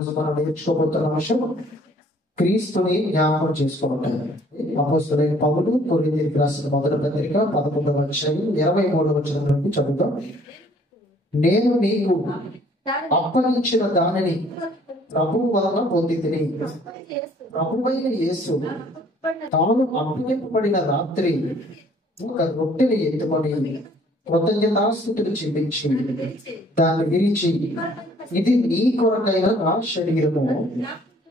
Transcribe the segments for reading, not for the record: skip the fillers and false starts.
ఈరోజు మనం నేర్చుకోబోతున్న అంశం క్రీస్తుని జ్ఞాపకం చేసుకోవటం. అపోస్తలుడైన పౌలు కొరింథీయులకు రాసిన మొదటి పత్రిక 11వ అధ్యాయం 23వ వచనం నుండి చదువుతాం. నేను నీకు అప్పగించిన దానిని ప్రభువు వలన పొందితిని. ప్రభువైన యేసు తాను అప్పగింపబడిన రాత్రి ఒక రొట్టెని ఎత్తుకొని కృతజ్ఞతాస్తుతులు చెల్లించి దాన్ని విరిచి, ఇది నీ కొరకైన నా శరీరము,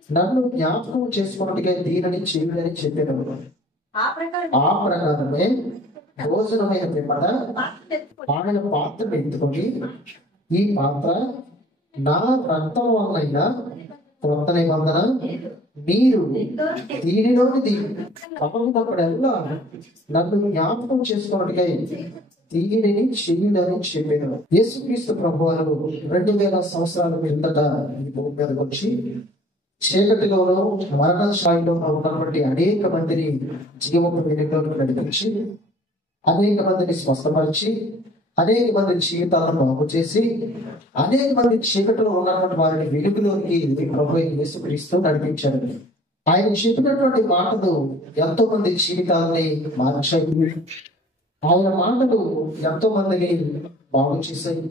నన్ను జ్ఞాపకం చేసుకున్నట్టుగా దీనిని చేయుడని చెప్పాను. ఆ ప్రకారమే భోజనమైన పిమ్మట ఆయన పాత్ర ఎత్తుకొని, ఈ పాత్ర నా రక్తం వలన కొత్త నిబంధన, మీరు దీనిలోనిది తప్పకున్నప్పుడల్లా నన్ను జ్ఞాపకం చేసుకున్నట్టుగా దీనిని చేయుడని చెప్పాను. యేసుక్రీస్తు ప్రభువారు 2000 సంవత్సరాల క్రిందట ఈ భూమి మీదకి వచ్చి చీకటిలోనూ మరణ స్థాయిలోనూ ఉన్నటువంటి అనేక మందిని జీవపు వెలుగులోకి నడిపించి, అనేక మందిని స్వస్థపరిచి, అనేక మంది జీవితాలను బాగు చేసి, అనేక మంది చీకటిలో ఉన్నటువంటి వారిని వెలుగులోకి ప్రభు యేసుక్రీస్తు నడిపించాడు. ఆయన చెప్పినటువంటి మాటలు ఎంతో మంది జీవితాలని మార్చాయి. ఆయన మాటలు ఎంతో మందిని బాగు చేశాయి.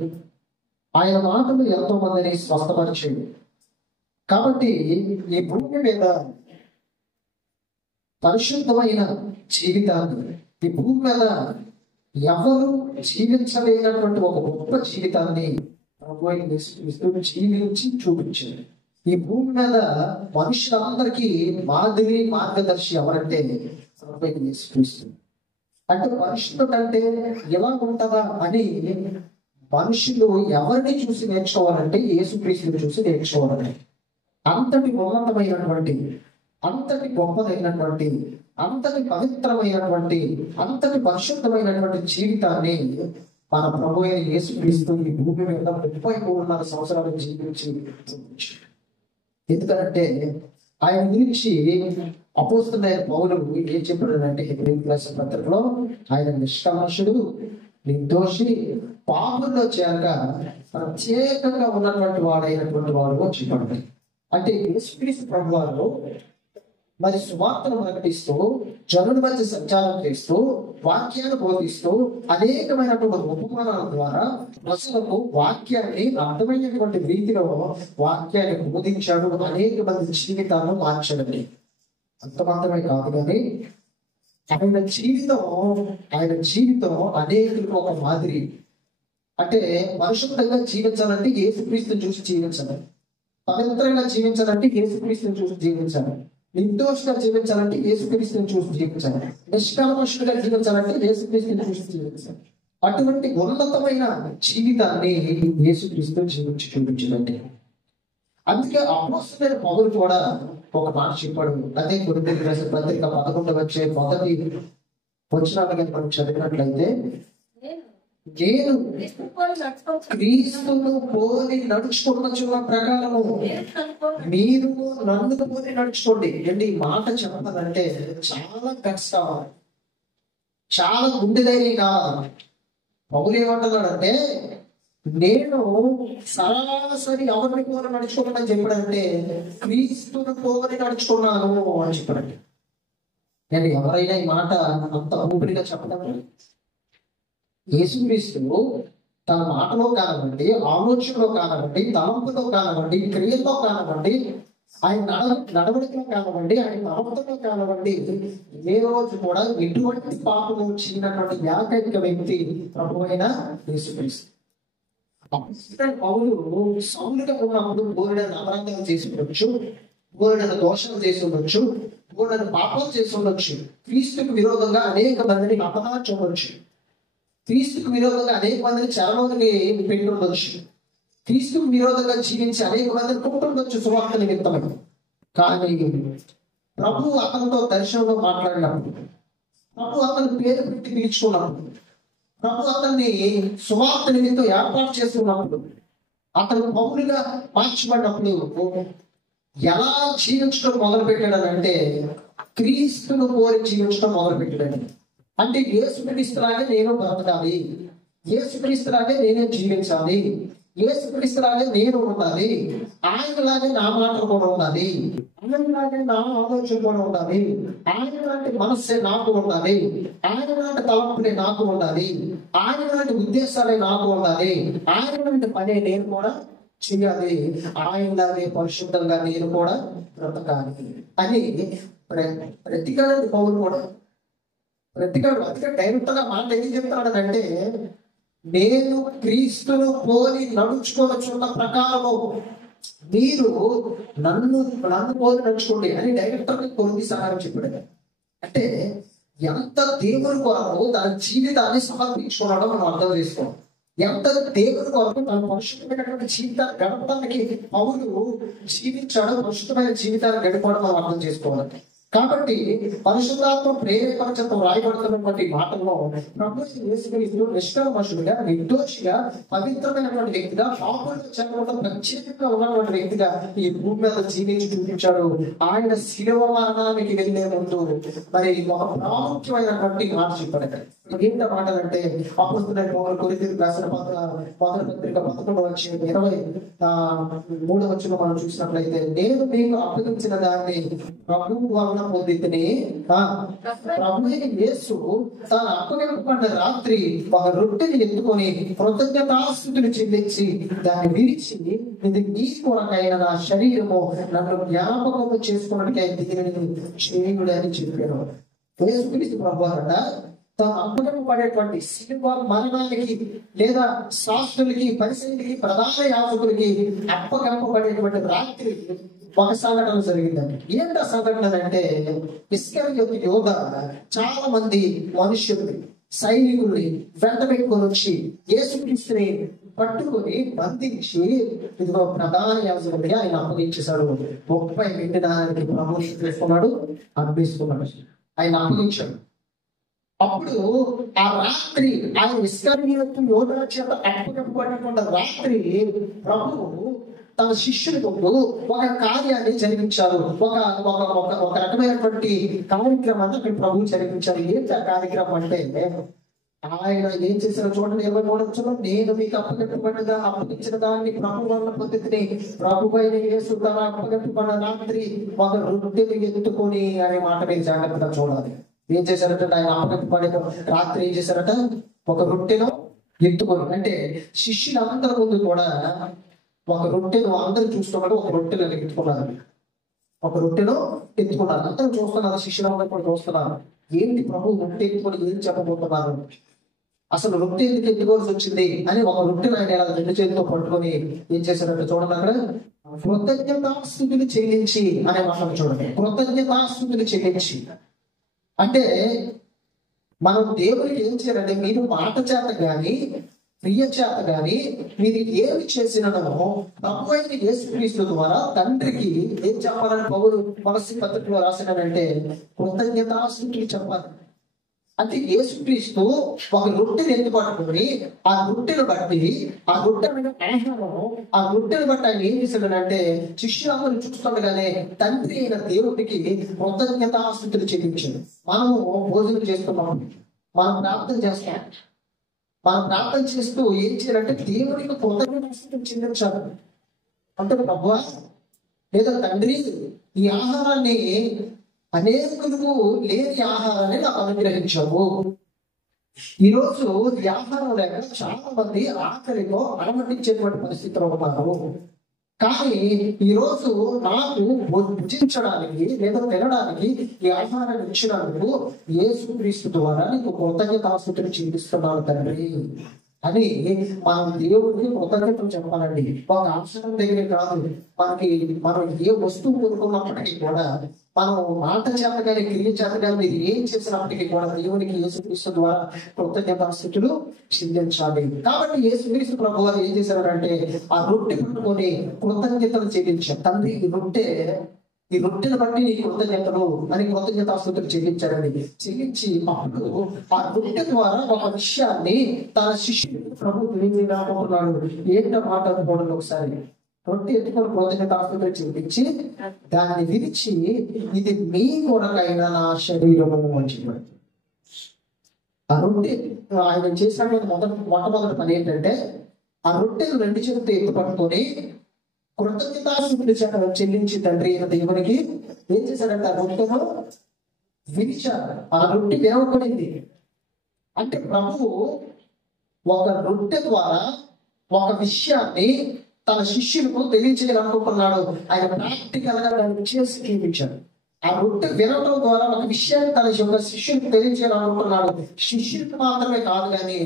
ఆయన మాటలు ఎంతో మందిని స్వస్థపరిచాయి. కాబట్టి ఈ భూమి మీద పరిశుద్ధమైన జీవితాన్ని, ఈ భూమి మీద ఎవరు జీవించలేనటువంటి ఒక గొప్ప జీవితాన్ని ప్రభు యేసుక్రీస్తు జీవించి చూపించారు. ఈ భూమి మీద మనుషులందరికీ మాదిరి మార్గదర్శి ఎవరంటే ప్రభు యేసుక్రీస్తు. అంటే పరిశుద్ధత అంటే ఎలా ఉంటుందా అని మనుషులు ఎవరిని చూసి నేర్చుకోవాలంటే యేసుక్రీస్తుని చూసి నేర్చుకోవాలంటే, అంతటి ఉన్నతమైనటువంటి, అంతటి గొప్పదైనటువంటి, అంతటి పవిత్రమైనటువంటి, అంతటి పరిశుద్ధమైనటువంటి జీవితాన్ని మన ప్రభు అయిన యేసుక్రీస్తు ఈ భూమి మీద 33 సంవత్సరాలు జీవించి చూపించాడు. ఎందుకంటే ఆయన గురించి అపోస్తలుడైన పౌలు ఏం చెప్పాడంటే హెబ్రీయులకు రాసిన పత్రికలో, ఆయన నిష్కల్మషుడు, నిర్దోషి, పాపంలో చేరక ప్రత్యేకంగా ఉన్నటువంటి వాడైనటువంటి వాడు చెప్పాడు. అంటే యేసుక్రీస్తు ప్రభువారు మరి సువార్తను ప్రకటిస్తూ, జనుల మధ్య సంచారం చేస్తూ, వాక్యాన్ని బోధిస్తూ, అనేకమైనటువంటి ఉపమానాల ద్వారా ప్రజలకు వాక్యాన్ని అర్థమయ్యేటువంటి రీతిలో వాక్యాన్ని బోధించాడు. అనేక మంది జీవితాలను మార్చాడండి. అంత మాత్రమే కాదు కానీ ఆయన జీవితం అనేకులకు ఒక మాదిరి. అంటే పరిశుద్ధంగా జీవించాలంటే యేసుక్రీస్తుని చూసి జీవించాలి, పవిత్రంగా జీవించాలంటే యేసుక్రీస్తుని చూసి జీవించాలి, నిర్దోషంగా జీవించాలంటే యేసుక్రీస్తుని చూసి జీవించాలి, నిష్కల్మషుడిగా జీవించాలంటే యేసుక్రీస్తుని చూసి జీవించాలి. అటువంటి ఉన్నతమైన జీవితాన్ని యేసుక్రీస్తు జీవించి చూపించాలంటే, అందుకే అపోస్తలుడైన పౌలు కూడా ఒక మాట చెప్పాడు. అదే కొరింథీయులకు రాసిన పత్రిక 11వ అధ్యాయం మొదటి వచనాన్ని మనం చదివినట్లయితే, నేను క్రీస్తును పోలి నడుచుకున్న ప్రకారము మీరు నన్ను పోలి నడుచుకోండి. ఏంటి ఈ మాట చెప్పాలంటే చాలా గట్స్ కావాలి, చాలా గుండె ధైర్యం కావాలి. పౌలు ఏమంటున్నాడంటే, నేను సరాసరి ఎవరిని పోలి నడుచుకున్నానని చెప్పాడంటే క్రీస్తును పోలి నడుచుకున్నాను అని చెప్పాడంటే. నేను ఎవరైనా ఈ మాట అంత ఊపిరిగా చెప్పడం, యేసుక్రీస్తు తన మాటలో కానివ్వండి, ఆలోచనలో కానివ్వండి, తలంపులో కానివ్వండి, క్రియల్లో కానివ్వండి, ఆయన నడవడికలో కానివ్వండి, ఆయన ప్రవర్తనలో కానివ్వండి, ఏ రోజు కూడా ఎటువంటి పాపము చేయనటువంటి ఏకైక వ్యక్తి ప్రభువైన యేసుక్రీస్తు. పౌలు సౌలుగా ఉన్నప్పుడు బోలెడైన అపరాధాలు చేసి ఉండొచ్చు, బోలెడైన దోషాలు చేసి ఉండొచ్చు, బోలెడైన పాపాలు చేసి ఉండొచ్చు, క్రీస్తుకు విరోధంగా అనేక మందిని అపరాధించవచ్చు, క్రీస్తుకు విరోధంగా అనేక మందిని చెరలోకి పెట్టి ఉండొచ్చు, క్రీస్తుకు విరోధంగా జీవించి అనేక మందిని కుటుంబొచ్చు సువార్త నిమిత్తమై. కానీ ప్రభు అతనితో దర్శనంలో మాట్లాడినప్పుడు, ప్రభు అతని పేరు పెట్టి పిలుచుకున్నప్పుడు, ప్రభు అతన్ని సువార్త నిమిత్తం ఏర్పాటు చేసుకున్నప్పుడు, అతను పౌలుగా మార్చబడినప్పుడు ఎలా జీవించడం మొదలు పెట్టాడనంటే క్రీస్తును కోరి జీవించడం మొదలు పెట్టాడు. అంటే యేసుక్రీస్తులాగే నేను బ్రతకాలి, యేసుక్రీస్తులాగే నేనే జీవించాలి, యేసుక్రీస్తులాగే నేను ఉండాలి, ఆయనలాగే నా మాటలు కూడా ఉండాలి, ఆయనలాగే నా ఆలోచన కూడా ఉండాలి, ఆయన లాంటి మనస్సే నాకు ఉండాలి, ఆయన లాంటి తలంపులే నాకు ఉండాలి, ఆయన లాంటి ఉద్దేశాలే నాకు ఉండాలి, ఆయన లాంటి పనే నేను కూడా చేయాలి, ఆయనలాగే పరిశుద్ధంగా నేను కూడా బ్రతకాలి అని ప్రతికాడు పౌలు కూడా ప్రతికాడు అందుకే డైరెక్ట్ గా మాట ఏం చెప్తాడనంటే, నేను క్రీస్తును పోలి నడుచుకోవచ్చున్న ప్రకారము మీరు నన్ను పోలి నడుచుకోండి అని డైరెక్టర్ కొద్ది సహాయం చెప్పాడు. అంటే ఎంత దేవుని కొరకు తన జీవితాన్ని సమర్పించుకున్నాడో మనం అర్థం చేసుకోవాలి. ఎంత దేవుని కొరకు తన పరిశుద్ధమైనటువంటి జీవితాన్ని గడపడానికి పౌలు జీవించాడు, పరిశుద్ధమైన జీవితాన్ని గడపడం మనం అర్థం చేసుకోవాలి. కాబట్టి పరిశుద్ధాత్మ ప్రేరేపణతో రాయబడుతున్నటువంటి మాటల్లో ప్రభు యేసుక్రీస్తు నిష్కల్మషుడిగా, నిర్దోషిగా, పవిత్రమైనటువంటి వ్యక్తిగా, పాపంలో చేరకుండా ప్రత్యేకంగా ఉన్నటువంటి వ్యక్తిగా ఈ భూమి మీద జీవించి చూపించాడు. ఆయన శిలువ మరణానికి వెళ్లే ముందు మరి ఒక ప్రాముఖ్యమైనటువంటి మాట చెప్పాడు. ఏంట మాటలంటే అపోస్తలుడైన పౌలు కొరింథీయులకు రాసిన మొదటి పత్రిక 11:23 మనం చూసినట్లయితే, నేను మీకు అప్పగించిన దాన్ని ప్రభువు వలన పొందితిని. ప్రభు యేసు తాను అప్పగింపబడిన రాత్రి ఒక రొట్టెని ఎత్తుకొని కృతజ్ఞతాస్తుతులు చెల్లించి దాన్ని విరిచి, ఇది నీ కొరకైన నా శరీరము, నన్ను జ్ఞాపకము చేసుకోవడానికై దీనిని చేయుడు అని చెప్పారు. యేసుక్రీస్తు ప్రభువట తాను అప్పగింపబడేటువంటి శిలువ మరణానికి లేదా శాస్త్రులకి, పరిసయ్యులకి, ప్రధాన యాజకులకి అప్పగింపబడేటువంటి రాత్రి ఒక సంఘటన జరిగిందండి. ఏంటి ఆ సంఘటన అంటే, ఇస్కరియోతు యోధ చాలా మంది మనుషుల్ని, సైనికుల్ని వెంట పెట్టుకొని వచ్చి యేసుక్రీస్తుని పట్టుకొని బంధించి ఇదిగో ప్రధాన యాజకుడిగా ఆయన అప్పగించేశాడు. 30 వెండి నాణాలకి ప్రభువు చేసుకున్నాడు, అర్పిస్తున్నాడు, ఆయన అప్పగించాడు. అప్పుడు ఆ రాత్రి ఆయన ఇస్కరియోతు యోధ చేత అప్పగింపబడినటువంటి రాత్రి ప్రభువు తన శిష్యుల ముందు ఒక కార్యాన్ని జరిగించారు. ఒక రకమైనటువంటి కార్యక్రమాన్ని అక్కడ ప్రభు జరిగించారు. ఏంటి ఆ కార్యక్రమం అంటే, ఆయన ఏం చేశారో చూడండి. 23 నేను మీకు అప్పగించిన దాన్ని ప్రభు వల్ల పొందితిని. ప్రభు అయిన యేసు తన అప్పగింపబడిన రాత్రి ఒక రొట్టెని ఎత్తుకొని అనే మాట మీరు జాగ్రత్తగా చూడాలి. ఏం చేశారట, ఆయన అప్పగింపబడే రాత్రి ఏం చేశారట, ఒక రొట్టెను ఎత్తుకొని, అంటే శిష్యులందరి ముందు కూడా ఒక రొట్టెను అందరూ చూస్తున్నారు, ఒక రొట్టెను ఎత్తుకున్నారు, ఒక రొట్టెను ఎత్తుకున్నారు. అందరూ చూస్తున్నారు, శిష్యులందరూ కూడా చూస్తున్నారు. ఏంటి ప్రభు రొట్టె ఎత్తుకొని ఏం చెప్పబోతున్నారు, అసలు రొట్టె ఎందుకు ఎత్తుకోవాల్సి వచ్చింది అని ఒక రొట్టెను ఆయన ఇలా 2 చేతితో పట్టుకొని ఏం చేశారంటే చూడండి, అక్కడ కృతజ్ఞతాస్తుతులు చెల్లించి అనే మాటలు చూడండి. కృతజ్ఞతాస్తుతులు చెల్లించి అంటే మనం దేవునికి ఏం చేయాలంటే, మీరు మాట చేత గాని క్రియ చేత గాని మీరు ఏమి చేసినను ప్రభు అయిన యేసుక్రీస్తు ద్వారా తండ్రికి ఏం చెప్పాలని పౌలు కొలస్సీ పత్రికలో రాసినాడంటే, కృతజ్ఞతాస్తుతులు చెప్పాలి. అంటే యేసుక్రీస్తు ఒక రొట్టెని ఎత్తి పట్టుకొని ఆ రొట్టెను బట్టి ఆ రొట్టె మీద ఆ రొట్టెను బట్టి ఆయన ఏం చేశాడనంటే, శిష్యులందరూ చూస్తుండగానే తండ్రి అయిన దేవుడికి కృతజ్ఞతాస్తుతులు చెల్లించాడు. మనము భోజనం చేస్తున్నాం, మనం ప్రార్థన చేస్తాం, మనం ప్రార్థన చేస్తూ ఏం చేయాలంటే దేవుడికి కృతజ్ఞతాస్తుతులు చెల్లించాలి. అంటే ప్రభువా లేదా తండ్రి, ఈ ఆహారాన్ని అనేకులకు లేని ఆహారాన్ని నాకు అనుగ్రహించావు. ఈరోజు ఈ ఆహారం లేక చాలా మంది ఆకలితో అలమటించేటువంటి పరిస్థితిలో ఉన్నారు. కానీ ఈరోజు నాకు భుజించడానికి లేదా తినడానికి ఈ ఆహారాన్ని ఇచ్చినందుకు యేసుక్రీస్తు ద్వారా నీకు కృతజ్ఞతాస్తుతులు చెల్లిస్తున్నాను తండ్రి అని మనం దేవుడికి కృతజ్ఞతలు చెప్పాలండి. ఒక అవసరం దగ్గర కాదు, మనం ఏ వస్తువు కొనుక్కున్నప్పటికీ కూడా, మనం మాట చేత కానీ క్రియ చేత కానీ మీరు ఏం చేసినప్పటికీ కూడా దేవునికి యేసుక్రీస్తు ద్వారా కృతజ్ఞతాస్తుతులు చెల్లించాలి. కాబట్టి యేసుక్రీస్తు ప్రభు వారు ఏం చేశారంటే, ఆ రొట్టె పట్టుకొని కృతజ్ఞతలు చెల్లించారు. తండ్రి ఈ రొట్టెను బట్టి నీ కృతజ్ఞతలు అని కృతజ్ఞతాస్తుతులు చెల్లించారని చెల్లించి, అప్పుడు ఆ రొట్టె ద్వారా ఒక విషయాన్ని తన శిష్యుడికి ప్రభు తెలియజేయబోతున్నాడు. ఏంటో మాట అనుకోవడం, ఒకసారి రొట్టె ఎత్తుకొని కృతజ్ఞతాస్తుతులు చెల్లించి దాన్ని విరిచి, ఇది మీ కొరకైన నా శరీరము అని చెప్పాడు. ఆ రొట్టె ఆయన చేసిన మొట్టమొదటి పని ఏంటంటే, ఆ రొట్టెను రెండు చేతులతో ఎత్తు పట్టుకొని కృతజ్ఞతాస్తుతులు చెల్లించి తండ్రి అయిన దేవునికి ఏం చేశాడంటే ఆ రొట్టెను విరిచాడు. ఆ రొట్టె విరవబడింది. అంటే ప్రభువు ఒక రొట్టె ద్వారా ఒక విషయాన్ని తన శిష్యులకు తెలియజేయాలనుకుంటున్నాడు. ఆయన ప్రాక్టికల్ గా దాన్ని చేసి చూపించాడు. ఆ రొట్టె వినడం ద్వారా ఒక విషయాన్ని తన యొక్క శిష్యులకు తెలియజేయాలనుకుంటున్నాడు. శిష్యులకు మాత్రమే కాదు, కానీ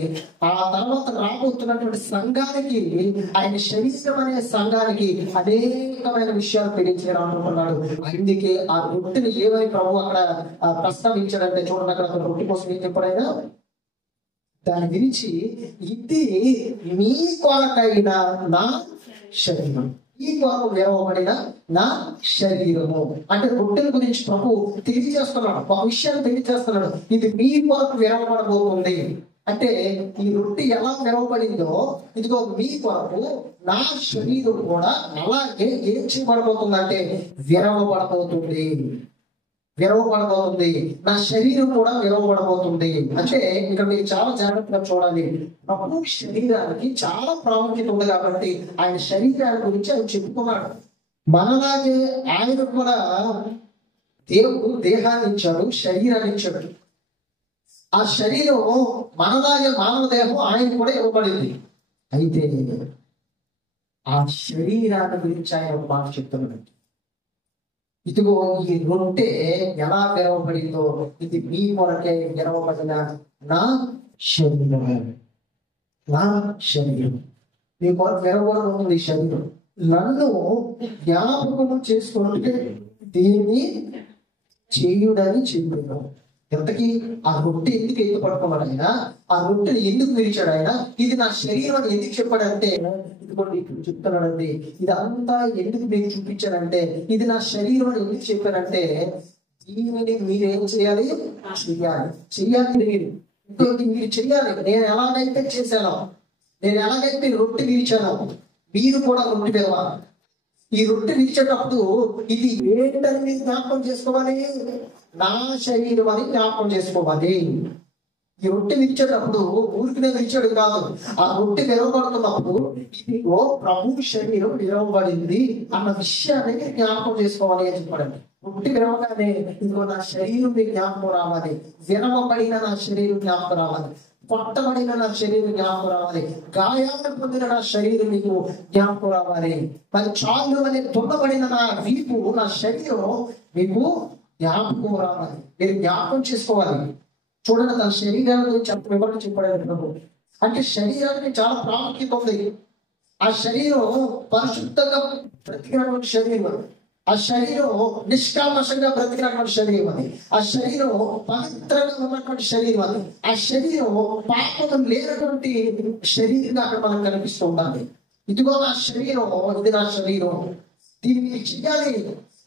ఆ తర్వాత రాబోతున్నటువంటి సంఘానికి, ఆయన శరీరం అనే సంఘానికి అనేకమైన విషయాలు తెలియజేయాలనుకుంటున్నాడు. అందుకే ఆ రొట్టెని ఏమని ప్రభు అక్కడ ప్రస్తావించాడంటే, చూడండి అక్కడ రొట్టె కోసం ఏం చెప్పాడైనా, దాని గురించి ఇది మీ కొరకైన నా శరీరం, ఈ కొరకు విరవబడిన నా శరీరము. అంటే రొట్టెల గురించి ప్రభు తెలియజేస్తున్నాడు, ఒక విషయాన్ని తెలియజేస్తున్నాడు. ఇది మీ కొరకు విరవబడబోతుంది. అంటే ఈ రొట్టె ఎలా విరవబడిందో, ఇదిగో మీ కొరకు నా శరీరం కూడా అలాగే ఏం చేయబడబోతుందంటే విరవబడబోతుంది. నా శరీరం కూడా విరవబడబోతుంది. అంటే ఇక్కడ మీరు చాలా జాగ్రత్తగా చూడాలి. ప్రభు శరీరానికి చాలా ప్రాముఖ్యత ఉంది కాబట్టి ఆయన శరీరాన్ని గురించి ఆయన చెప్పుకున్నాడు. మనలాగే ఆయన కూడా దేవుడు దేహాన్ని ఇచ్చాడు, శరీరాన్ని ఇచ్చాడు. ఆ శరీరం మనలాగే మానవ దేహం ఆయన కూడా ఇవ్వబడింది. అయితే ఆ శరీరాన్ని గురించి ఆయన ఒక మాట చెప్తున్నాడు. ఇదిగో ఈ రొట్టె ఎలా విరవబడిందో, ఇది మీ కొరకే విరవబడిన నా శరీరం. నా శరీరం మీ కొరకు విరవబడుతుంది. ఈ శరీరం నన్ను జ్ఞాపకము చేసుకుంటే దీన్ని చేయుడని చెప్పాను. ఎంతకి ఆ రొట్టె ఎందుకు ఎత్తు పట్టుకున్నాడు ఆయన, ఆ రొట్టెని ఎందుకు విరిచాడు ఆయన, ఇది నా శరీరం అని ఎందుకు చెప్పాడంటే, ఇదిగోండి ఇప్పుడు చెప్తున్నాడండి, ఇదంతా ఎందుకు మీకు చూపించానంటే, ఇది నా శరీరం అని ఎందుకు చెప్పానంటే, దీనిని మీరేం చేయాలి, చెయ్యాలి మీరు చెయ్యాలి. నేను ఎలాగైతే చేశానో, నేను ఎలాగైతే రొట్టె విరిచానో, మీరు కూడా రొట్టె విరవాలి. ఈ రొట్టె విరిచేటప్పుడు ఇది ఏంటని మీరు జ్ఞాపకం చేసుకోవాలి, నా శరీరం అని జ్ఞాపకం చేసుకోవాలి. ఈ రొట్టె విరిచేటప్పుడు ఊరికినే విరిచాడు కాదు, ఆ రొట్టె విరవబడుతున్నప్పుడు ఇదిగో ప్రభు శరీరం విరవబడింది అన్న విషయాన్ని జ్ఞాపకం చేసుకోవాలి అని చెప్పాడండి. రొట్టె విరవగానే ఇదిగో నా శరీరం మీకు జ్ఞాపకం రావాలి, విరవబడిన నా శరీరం జ్ఞాపకం రావాలి, కొట్టబడిన నా శరీరం జ్ఞాపకం రావాలి, గాయాలు పొందిన నా శరీరం మీకు జ్ఞాపకం రావాలి, మరి చాలు అని దున్నబడిన నా వీపు, నా శరీరం మీకు జ్ఞాపకం రావాలి. మీరు జ్ఞాపకం చేసుకోవాలి. చూడండి, తన శరీరాన్ని గురించి అంత వివరణ చెప్పాడు. అంటే శరీరానికి చాలా ప్రాముఖ్యత ఉంది. ఆ శరీరం పరిశుద్ధంగా బ్రతికినటువంటి శరీరం, ఆ శరీరం నిష్కామషంగా బ్రతికినటువంటి శరీరం అది, ఆ శరీరం పవిత్రంగా ఉన్నటువంటి శరీరం అది, ఆ శరీరం పాపం లేనటువంటి శరీరంగా అక్కడ మనకు కనిపిస్తూ ఉండాలి. ఇదిగో నా శరీరం, ఇది నా శరీరం, దీన్ని మీరు చెయ్యాలి.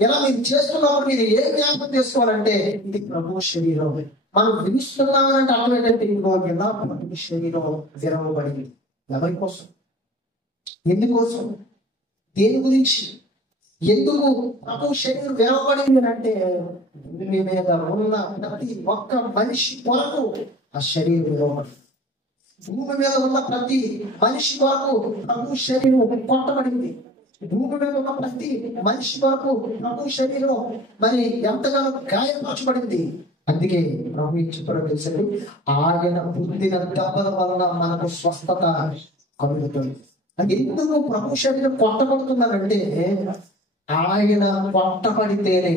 ఇలా మీరు చేస్తున్నప్పుడు మీరు ఏం జ్ఞాపకం చేసుకోవాలంటే, ఇది ప్రభు శరీరం. మనం వినిస్తున్నామంటే అర్థం ఏంటంటే, ఇదిగో ఎలా ప్రభు శరీరం విరవబడింది. ఎవరి కోసం, ఎందుకోసం, దేని గురించి, ఎందుకు ప్రభు శరీరం విరవబడింది అంటే, భూమి మీద ఉన్న ప్రతి ఒక్క మనిషి కొరకు ఆ శరీరం విరవబడింది. భూమి మీద ఉన్న ప్రతి మనిషి కొరకు ప్రభు శరీరం కొట్టబడింది. భూమి మీద ఉన్న ప్రతి మనిషి కొరకు ప్రభు శరీరం మరి ఎంతగానో గాయపరచబడింది. అందుకే ప్రభు ఏం చెప్పారో తెలుసండి, ఆయన పొందిన దెబ్బల వలన మనకు స్వస్థత కలుగుతుంది. అది ఎందుకు ప్రభు శరీరం కొట్టబడుతున్నారంటే, ఆయన కొట్టబడితేనే,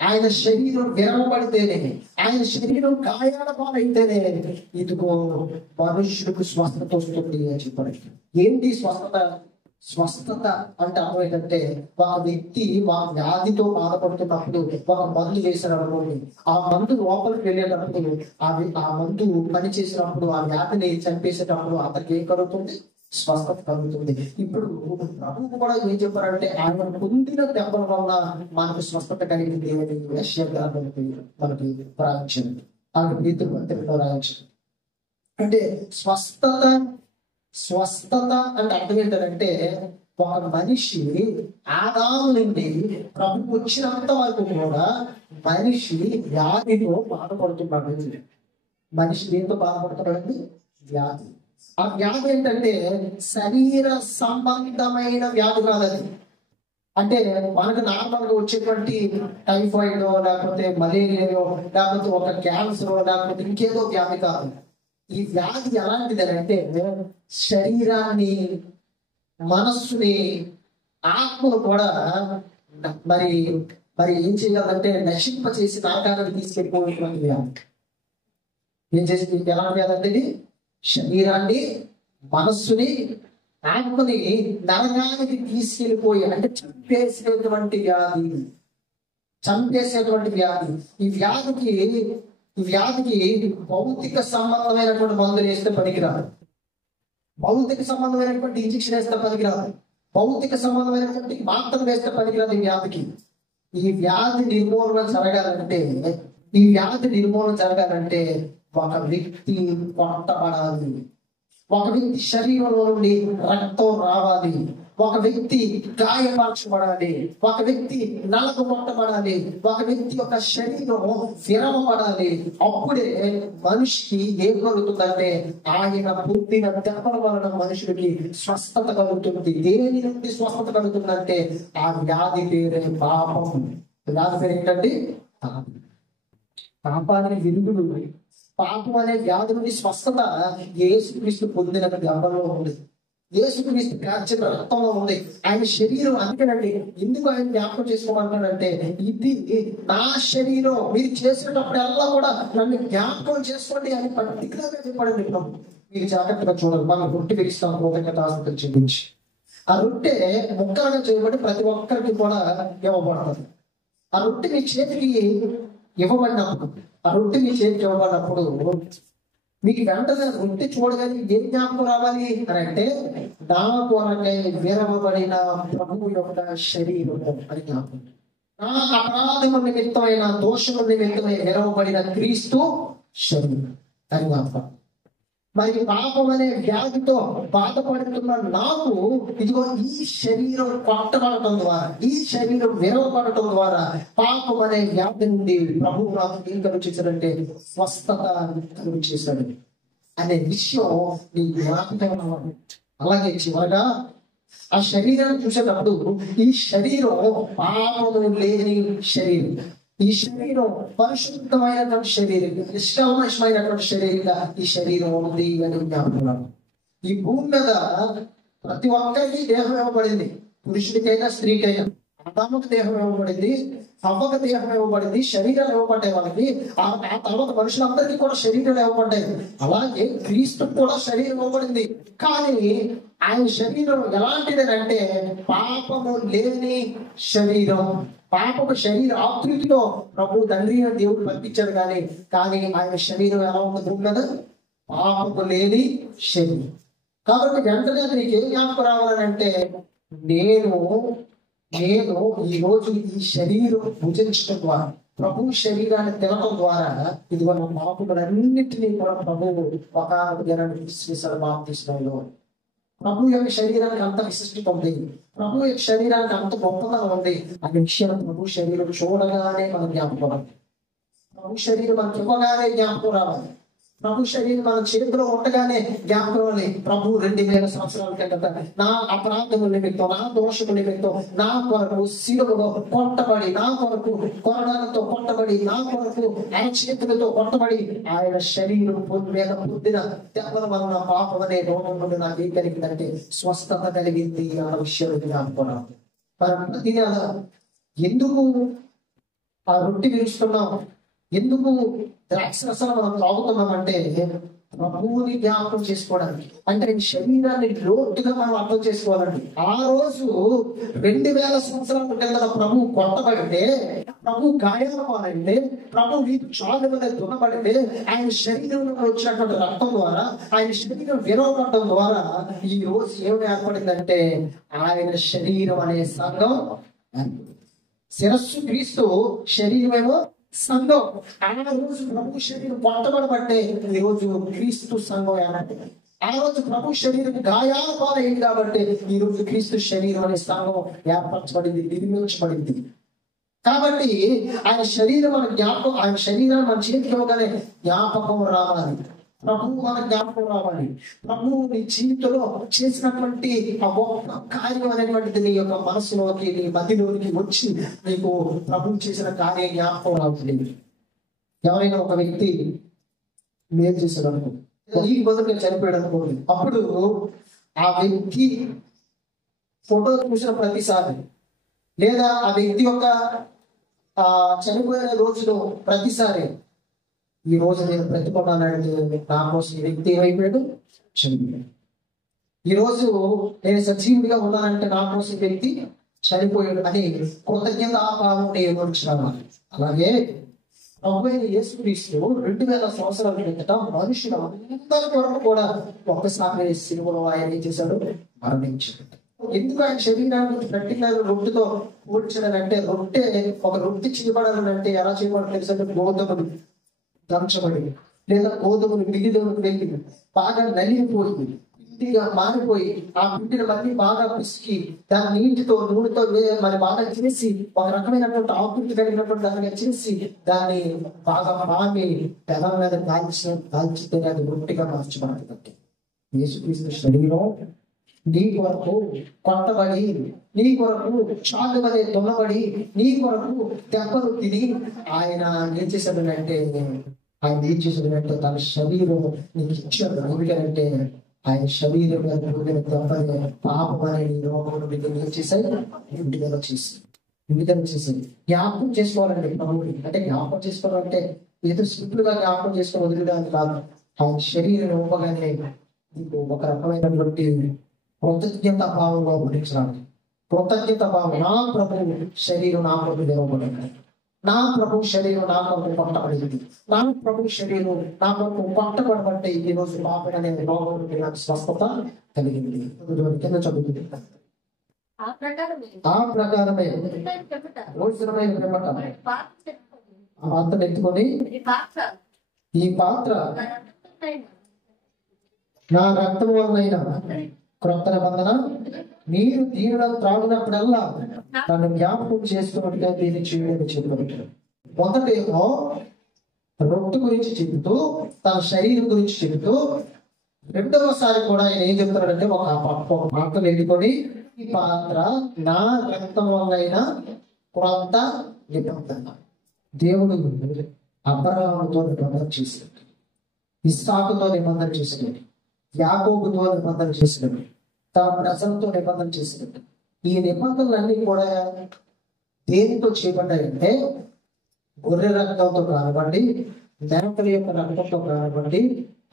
ఆయన శరీరం విరవబడితేనే, ఆయన శరీరం గాయాల పాలైతేనే ఇదిగో మనుషులకు స్వస్థత వస్తుంది అని చెప్పారు. ఏంటి స్వస్థత? స్వస్థత అంటే అర్థం ఏంటంటే, ఒక వ్యక్తి ఒక వ్యాధితో బాధపడుతున్నప్పుడు ఒక మందు వేసినప్పుడు, ఆ మందు లోపలికి వెళ్ళేటప్పుడు, ఆ మందు పనిచేసినప్పుడు, ఆ వ్యాధిని చంపేసేటప్పుడు అతనికి ఏం కలుగుతుంది? స్వస్థత కలుగుతుంది. ఇప్పుడు ప్రభువు కూడా ఏం చెప్పారంటే, ఆయన పొందిన దెబ్బల వల్ల మనకు స్వస్థత కలిగింది అని యెషయా గ్రంథంలో మనకి రాయించింది, ఆయన పేతురు పత్రికలో రాయించింది. అంటే స్వస్థత అంటే అర్థం ఏంటంటే, ఒక మనిషి ఆదాము నుండి ప్రభు వచ్చినంత వరకు కూడా మనిషి వ్యాధితో బాధపడుతున్నాడు. మనిషి దేంతో బాధపడుతున్నాడండి? వ్యాధి. ఆ వ్యాధి ఏంటంటే శరీర సంబంధమైన వ్యాధి కాదు అది. అంటే మనకు నార్మల్ గా వచ్చేటువంటి టైఫాయిడ్ లేకపోతే మలేరియాలో లేకపోతే ఒక క్యాన్సర్ లేకపోతే ఇంకేదో వ్యాధి కాదు. ఈ వ్యాధి ఎలాంటిది అంటే శరీరాన్ని, మనస్సుని, ఆత్మను కూడా మరి మరి ఏం చేయాలంటే నశింప చేసి నరకానికి తీసుకెళ్ళిపోయినటువంటి వ్యాధి. ఏం చేసి ఎలాంటి వ్యాధి అంటే ఇది శరీరాన్ని, మనస్సుని, ఆత్మని నరకానికి తీసుకెళ్ళిపోయి అంటే చంపేసేటువంటి వ్యాధి. చంపేసేటువంటి వ్యాధి. ఈ వ్యాధికి భౌతిక సంబంధమైనటువంటి మందులు వేస్తే పనికిరాదు. భౌతిక సంబంధమైనటువంటి ఇంజక్షన్ వేస్తే పనికిరాదు. భౌతిక సంబంధమైనటువంటి మాత్రం వేస్తే పనికిరాదు ఈ వ్యాధికి. ఈ వ్యాధి నిర్మూలన జరగాలంటే ఒక వ్యక్తి కొట్టబడాలి. ఒక వ్యక్తి శరీరంలో నుండి రక్తం రావాలి. ఒక వ్యక్తి గాయపరచబడాలి. ఒక వ్యక్తి నలగొట్టబడాలి. ఒక వ్యక్తి యొక్క శరీరం విరవబడాలి. అప్పుడే మనిషికి ఏం కలుగుతుందంటే ఆయన పుట్టిన దెబ్బల వలన మనుషుడికి స్వస్థత కలుగుతుంది. దేని నుండి స్వస్థత కలుగుతుందంటే ఆ వ్యాధి పేరే పాపం. వ్యాధి పేరు ఏంటండి? పాపానికి విరుగుడు. పాపం అనే వ్యాధి నుండి స్వస్థత యేసుక్రీస్తు పొందిన గర్భంలో ఉంది. యేసుక్రీస్తు కార్చిన రక్తంలో ఉంది. ఆయన శరీరం అందుకేనండి. ఎందుకు ఆయన జ్ఞాపకం చేసుకోమంటాడంటే ఇది నా శరీరం, మీరు చేసేటప్పుడల్లా కూడా నన్ను జ్ఞాపకం చేసుకోండి అని పర్టికులర్గా చెప్పాడండి. మీరు జాగ్రత్తగా చూడాలి. మనం రొట్టె విరిస్తాం కృతజ్ఞతాస్తుతులు చెల్లించి. ఆ రొట్టె ముక్కలుగా చేయబడి ప్రతి ఒక్కరికి కూడా ఇవ్వబడుతుంది. ఆ రొట్టె మీ చేతికి ఇవ్వబడినప్పుడు మీకు వెంటనే రొట్టె చూడగానే ఏం జ్ఞాపకం రావాలి అని అంటే నా కొరకై విరవబడిన ప్రభువు యొక్క శరీరం అని జ్ఞాపకం. నా అపరాధము నిమిత్తమైన, దోషము నిమిత్తమై విరవబడిన క్రీస్తు శరీరం అని జ్ఞాపకం. మరి పాపం అనే వ్యాధితో బాధపడుతున్న నాకు ఇదిగో ఈ శరీరం కొట్టబడటం ద్వారా, ఈ శరీరం విరవబడటం ద్వారా పాపం అనే వ్యాధి నుండి ప్రభువు నాకు ఏం కలుగు చేశాడంటే స్వస్థత కలుగు చేశాడు అనే విషయం నీ జ్ఞాపకం. అలాగే చివరగా ఆ శరీరాన్ని చూసేటప్పుడు ఈ శరీరం పాపము లేని శరీరం, ఈ శరీరం పరిశుద్ధమైనటువంటి శరీరం, నిష్కల్మషమైనటువంటి శరీరంగా ఈ శరీరం ఉంది అని జ్ఞాపకం. ఈ భూమి మీద ప్రతి ఒక్కరికి దేహం ఇవ్వబడింది. పురుషుడికైనా స్త్రీకైనా. ఆదాముకు దేహం ఇవ్వబడింది, హవ్వకు దేహం ఇవ్వబడింది, శరీరాలు ఇవ్వబడ్డాయి వాళ్ళకి. ఆ తర్వాత మనుషులందరికీ కూడా శరీరాలు ఇవ్వబడ్డాయి. అలాగే క్రీస్తుకు కూడా శరీరం ఇవ్వబడింది. కానీ ఆయన శరీరం ఎలాంటిదేనంటే పాపము లేని శరీరం. పాపపు శరీర ఆకృతిలో ప్రభు తండ్రి దేవుడు పంపించాడు. కానీ ఆయన శరీరం ఎలా ఉంది భూమి మీద? పాపము లేని శరీరం. కాబట్టి వెంటనే నీకు ఏం జ్ఞాపకం రావాలంటే నేను ఈ రోజు ఈ శరీరం భుజించడం ద్వారా, ప్రభు శరీరాన్ని తినడం ద్వారా ఇదిగో నా పాపములన్నింటినీ కూడా ప్రభువు ఒక జనాన్ని విశ్లేషణ బాప్తిస్మలో. ప్రభు యొక్క శరీరానికి అంత విశిష్టత ఉంది. ప్రభు యొక్క శరీరానికి అంత గొప్పగా ఉంది. ఆ విషయం ప్రభు శరీరం చూడగానే మనం జ్ఞాపకం. ప్రభు శరీరం మనకి ఇవ్వగానే జ్ఞాపకం రావాలి. ప్రభు శరీరం మన చేతిలో ఉండగానే జ్ఞాపకం. ప్రభు 2000 సంవత్సరాల కిందట నా అపరాధముల నిమిత్తం, నా దోషముల నిమిత్తం నా కొరకు శిలువలో కొట్టబడి, నా కొరకు కొరడాలతో కొట్టబడి, నా కొరకు అరచేతులతో కొట్టబడి ఆయన శరీరం మీద పొందిన దెబ్బల వలన పాపం అనే రోగం నుండి నాకు ఏం కలిగిందంటే స్వస్థత కలిగింది అన్న విషయాలు జ్ఞాపకం. మరి ఎందుకు ఆ రొట్టె విరుస్తున్నాం, ఎందుకు ద్రాక్షరసాలు మనం తాగుతున్నామంటే ప్రభువుని జ్ఞాపకం చేసుకోవడానికి. అంటే శరీరాన్ని లోతుగా మనం అర్థం చేసుకోవాలండి. ఆ రోజు 2000 సంవత్సరాల కింద ప్రభు కొట్టబడితే, ప్రభు గాయాల పాలైతే, ప్రభు వీపు చాలు మీద దున్నబడితే, ఆయన శరీరంలో వచ్చినటువంటి రక్తం ద్వారా, ఆయన శరీరం విరవబడటం ద్వారా ఈ రోజు ఏమి ఏర్పడిందంటే ఆయన శరీరం అనే సంఘం. శిరస్సు క్రీస్తు, శరీరమేమో సంఘం. ఆ రోజు ప్రభు శరీరం కొట్టబడబట్టే ఈ రోజు క్రీస్తు సంఘం ఏమంటుంది. ఆ రోజు ప్రభు శరీరం గాయాల పాలైంది కాబట్టి ఈ రోజు క్రీస్తు శరీరం అనే సంఘం ఏర్పరచబడింది, నిర్మించబడింది. కాబట్టి ఆయన శరీరం మన జ్ఞాపకం, ఆయన శరీరాన్ని మన చేతికి ఇవ్వగానే జ్ఞాపకం రావాలి. ప్రభువు మన జ్ఞాపకం రావాలి. ప్రభువు నీ జీవితంలో చేసినటువంటి ఆ గొప్ప కార్యం అనేటువంటిది నీ యొక్క మనసులోకి, నీ మధ్యలోనికి వచ్చి నీకు ప్రభువు చేసిన కార్య జ్ఞాపకం రావాలి. ఎవరైనా ఒక వ్యక్తి మేలు చేశాడు అనుకో, ఈ బదులు చనిపోయాడు అనుకోండి, అప్పుడు ఆ వ్యక్తి ఫోటో చూసిన ప్రతిసారి, లేదా ఆ వ్యక్తి యొక్క చనిపోయిన రోజులో ప్రతిసారి, ఈ రోజు నేను ప్రతిపన్నానంటే నా కోసం ఈ వ్యక్తి ఏమైపోయాడు, చనిపోయాడు. ఈ రోజు నేను సజీవుడిగా ఉన్నానంటే నా కోసం ఈ వ్యక్తి చనిపోయాడు అని కృతజ్ఞతాభావం ఏమనుకున్నాను. అలాగే ప్రభువైన యేసుక్రీస్తు 2000 సంవత్సరాల క్రిందట మనుషులు అందరి కొరకు కూడా ఒక్కసారి సిలువలో ఆయన ఏం చేశాడు, మరణించాడు. ఎందుకు ఆయన శరీరాన్ని గట్టిగా రొట్టెతో పూడ్చాడంటే, ఒక రొట్టె చేయబడాలంటే ఎలా చేయబడాలి తెలుసంటే, గోధుమలు దంచబడి లేదా గోధుమలు మిగిలిలోకి వెళ్ళి బాగా నలిగిపోయి పిండిగా మారిపోయి ఆ పిండిని మళ్ళీ బాగా పిసికి దాని నీటితో నూనెతో మరి బాగా చేసి ఒక రకమైనటువంటి ఆకృతి కలిగినటువంటి దానిగా చేసి దాన్ని బాగా మామి పెదం మీద దాల్చితే అది రొట్టెగా మార్చబడుతుంది. యేసుక్రీస్తు శరీరం నీ కొరకు కొట్టబడి, నీ కొరకు చాలు వలె దున్నబడి, నీ కొరకు దెబ్బలు తిని ఆయన ఏం చేశాడంటే తన శరీరం నీకు ఇచ్చాడు. ఎందుకంటే ఆయన శరీరం దెబ్బని పాపం అనే నీ లోకంలో ఏం చేశాయి, విడుదల చేశాయి. జ్ఞాపకం చేసుకోవాలండి ప్రభువుని. అంటే జ్ఞాపకం చేసుకోవాలంటే ఏదో సింపుల్ గా జ్ఞాపకం చేసుకుని వదిలేదాన్ని కాదు. ఆయన శరీరం ఇవ్వగానే నీకు ఒక రకమైనటువంటి కృతజ్ఞత భావంలో గురించడానికి, కృతజ్ఞత భావం. నా ప్రభు శరీరం నా ప్రభు ఇవ్వబడింది, నా ప్రభు శరీరం నా కొరకు కొట్టబడింది, నా ప్రభు శరీరం నా కొరకు కొట్టబడబట్టే ఈ రోజు పాపం అనే రోగం నుండి నాకు స్వస్థత కలిగింది. కింద చదువుతుంది. ఆ ప్రకారమే భోజనమైన పిమ్మట ఆ పాత్రను ఎత్తుకొని, ఈ పాత్ర నా రక్తం వలనైన క్రొత్త నిబంధన, మీరు దీనిలో త్రాగినప్పుడల్లా నన్ను జ్ఞాపకం చేసుకున్నట్టుగా దీన్ని చేయడం చెప్పబట్టారు. మొదటేమో రొట్టె గురించి చెబుతూ, తన శరీరం గురించి చెబుతూ, రెండవసారి కూడా ఆయన ఏం చెప్తాడంటే ఒక పాత్ర ఎన్నుకొని, ఈ పాత్ర నా రక్తం వలన క్రొత్త నిబంధన. దేవుడు అబ్రహాముతో నిబంధన చేసినట్టు, ఇస్సాకుతో నిబంధన చేసినట్టు, యాకోబుతో నిబంధన చేసినట్టు, తన ప్రజలతో నిబంధన చేసినట్టు, ఈ నిబంధనలన్నీ కూడా దేనితో చేయబడ్డాయంటే గొర్రె రక్తంతో కానివ్వండి, మేకల యొక్క రక్తంతో కానివ్వండి,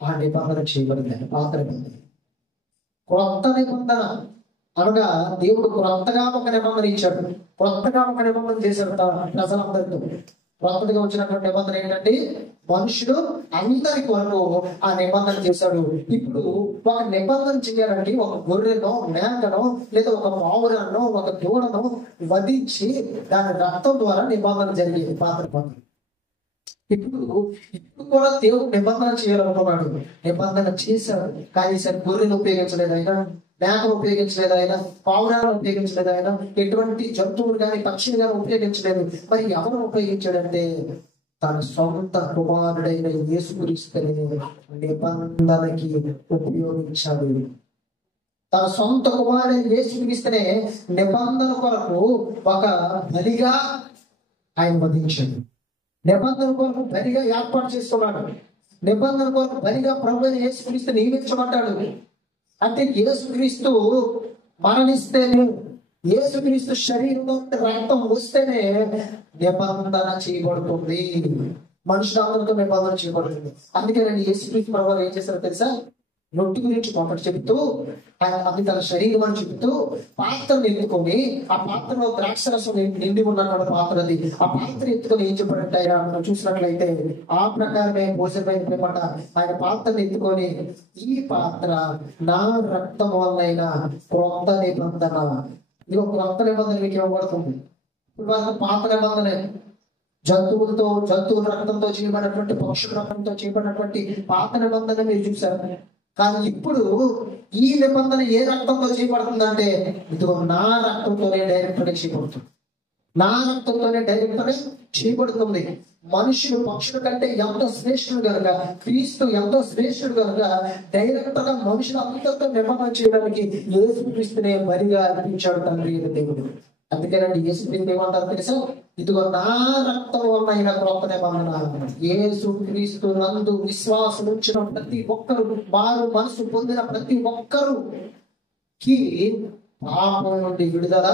ఆ నిబంధన చేయబడింది. పాత నిబంధన. క్రొత్త నిబంధన అనగా దేవుడు క్రొత్తగా ఒక నిబంధన ఇచ్చాడు, క్రొత్తగా ఒక నిబంధన చేశాడు ప్రజలందరితో. క్రొత్తగా వచ్చినటువంటి నిబంధన ఏంటంటే మనుషుడు అందరికి వరకు ఆ నిబంధన చేశాడు. ఇప్పుడు ఒక నిబంధన చేయాలంటే ఒక గొర్రెనో, మేకనో, లేదా ఒక పావురాన్నో, ఒక దూడనో వధించి దాని రక్తం ద్వారా నిబంధన జరిగేది పాత్ర పనులు. ఇప్పుడు కూడా దేవుడు నిబంధన చేయాలనుకున్నాడు, నిబంధన చేశాడు. కానీ సరే గొర్రెను ఉపయోగించలేదు ఆయన, మేకను ఉపయోగించలేదు ఆయన, పావురాలను ఉపయోగించలేదు ఆయన, ఎటువంటి జంతువులు కానీ పక్షులు కానీ ఉపయోగించలేదు. మరి ఎవరు ఉపయోగించాడంటే తన సొంత కుమారుడైన యేసుక్రీస్తుని నిబంధనకి ఉపయోగించాడు. తన సొంత కుమారుడైన యేసుక్రీస్తునే నిబంధన కొరకు ఒక బలిగా ఆయన వధించాడు. నిబంధన కొరకు బలిగా ఏర్పాటు చేసుకున్నాడు. నిబంధన కొరకు బలిగా ప్రభువైన యేసుక్రీస్తు నియమించబడ్డాడు. అంటే యేసుక్రీస్తు మరణిస్తేనే, యేసుక్రీస్తు శరీరంలో రక్తం వస్తేనే నిబంధన చేయబడుతుంది, మనుషులందరితో నిబంధన చేయబడుతుంది. అందుకే నేను యేసుక్రీస్తు ప్రభువు ఏం చేశారో తెలుసా, రొట్టె గురించి ఒకటి చెబుతూ, అది తన శరీరం అని చెబుతూ పాత్రను ఎత్తుకొని, ఆ పాత్రలో ద్రాక్షరసం నిండి ఉన్నటువంటి పాత్ర అది, ఆ పాత్ర ఎత్తుకొని ఏం చెప్పాడంటే ఆయన మనం చూసినట్లయితే ఆ ప్రకారమే భోజనమైన పిమ్మట ఆయన పాత్రను ఎత్తుకొని, ఈ పాత్ర నా రక్తం వలన క్రొత్త నిబంధన. ఇది ఒక క్రొత్త నిబంధన మీకు ఇవ్వబడుతుంది. ఇప్పుడు పాత నిబంధన జంతువుల రక్తంతో చేయబడినటువంటి, పక్షుల రక్తంతో చేయబడినటువంటి పాత నిబంధన మీరు చూసారు. కానీ ఇప్పుడు ఈ నిబంధన ఏ రక్తంతో చేయబడుతుందంటే ఇదిగో నా రక్తంతోనే డైరెక్ట్ గా చేయబడుతుంది. నా రక్తంతోనే డైరెక్ట్ గా చేయబడుతుంది. మనుషులు పక్షుల కంటే ఎంతో శ్రేష్ఠుడు కనుక, క్రీస్తు ఎంతో శ్రేష్ఠుడు కనుక డైరెక్ట్ గా మనుషులందరితో నిబంధన చేయడానికి యేసుక్రీస్తునే బలిగా అర్పించాడు తండ్రి అయిన దేవుడు. అందుకేనండి యేసుక్రీస్తు ఏమంటారు తెలుసా? ఇదిగో నా రక్తం వల్ల అయిన క్రొత్త నిబంధన. యేసుక్రీస్తు నందు విశ్వాసం ఉంచిన ప్రతి ఒక్కరు, వారు మనసు పొందిన ప్రతి ఒక్కరుకి పాపం నుండి విడుదల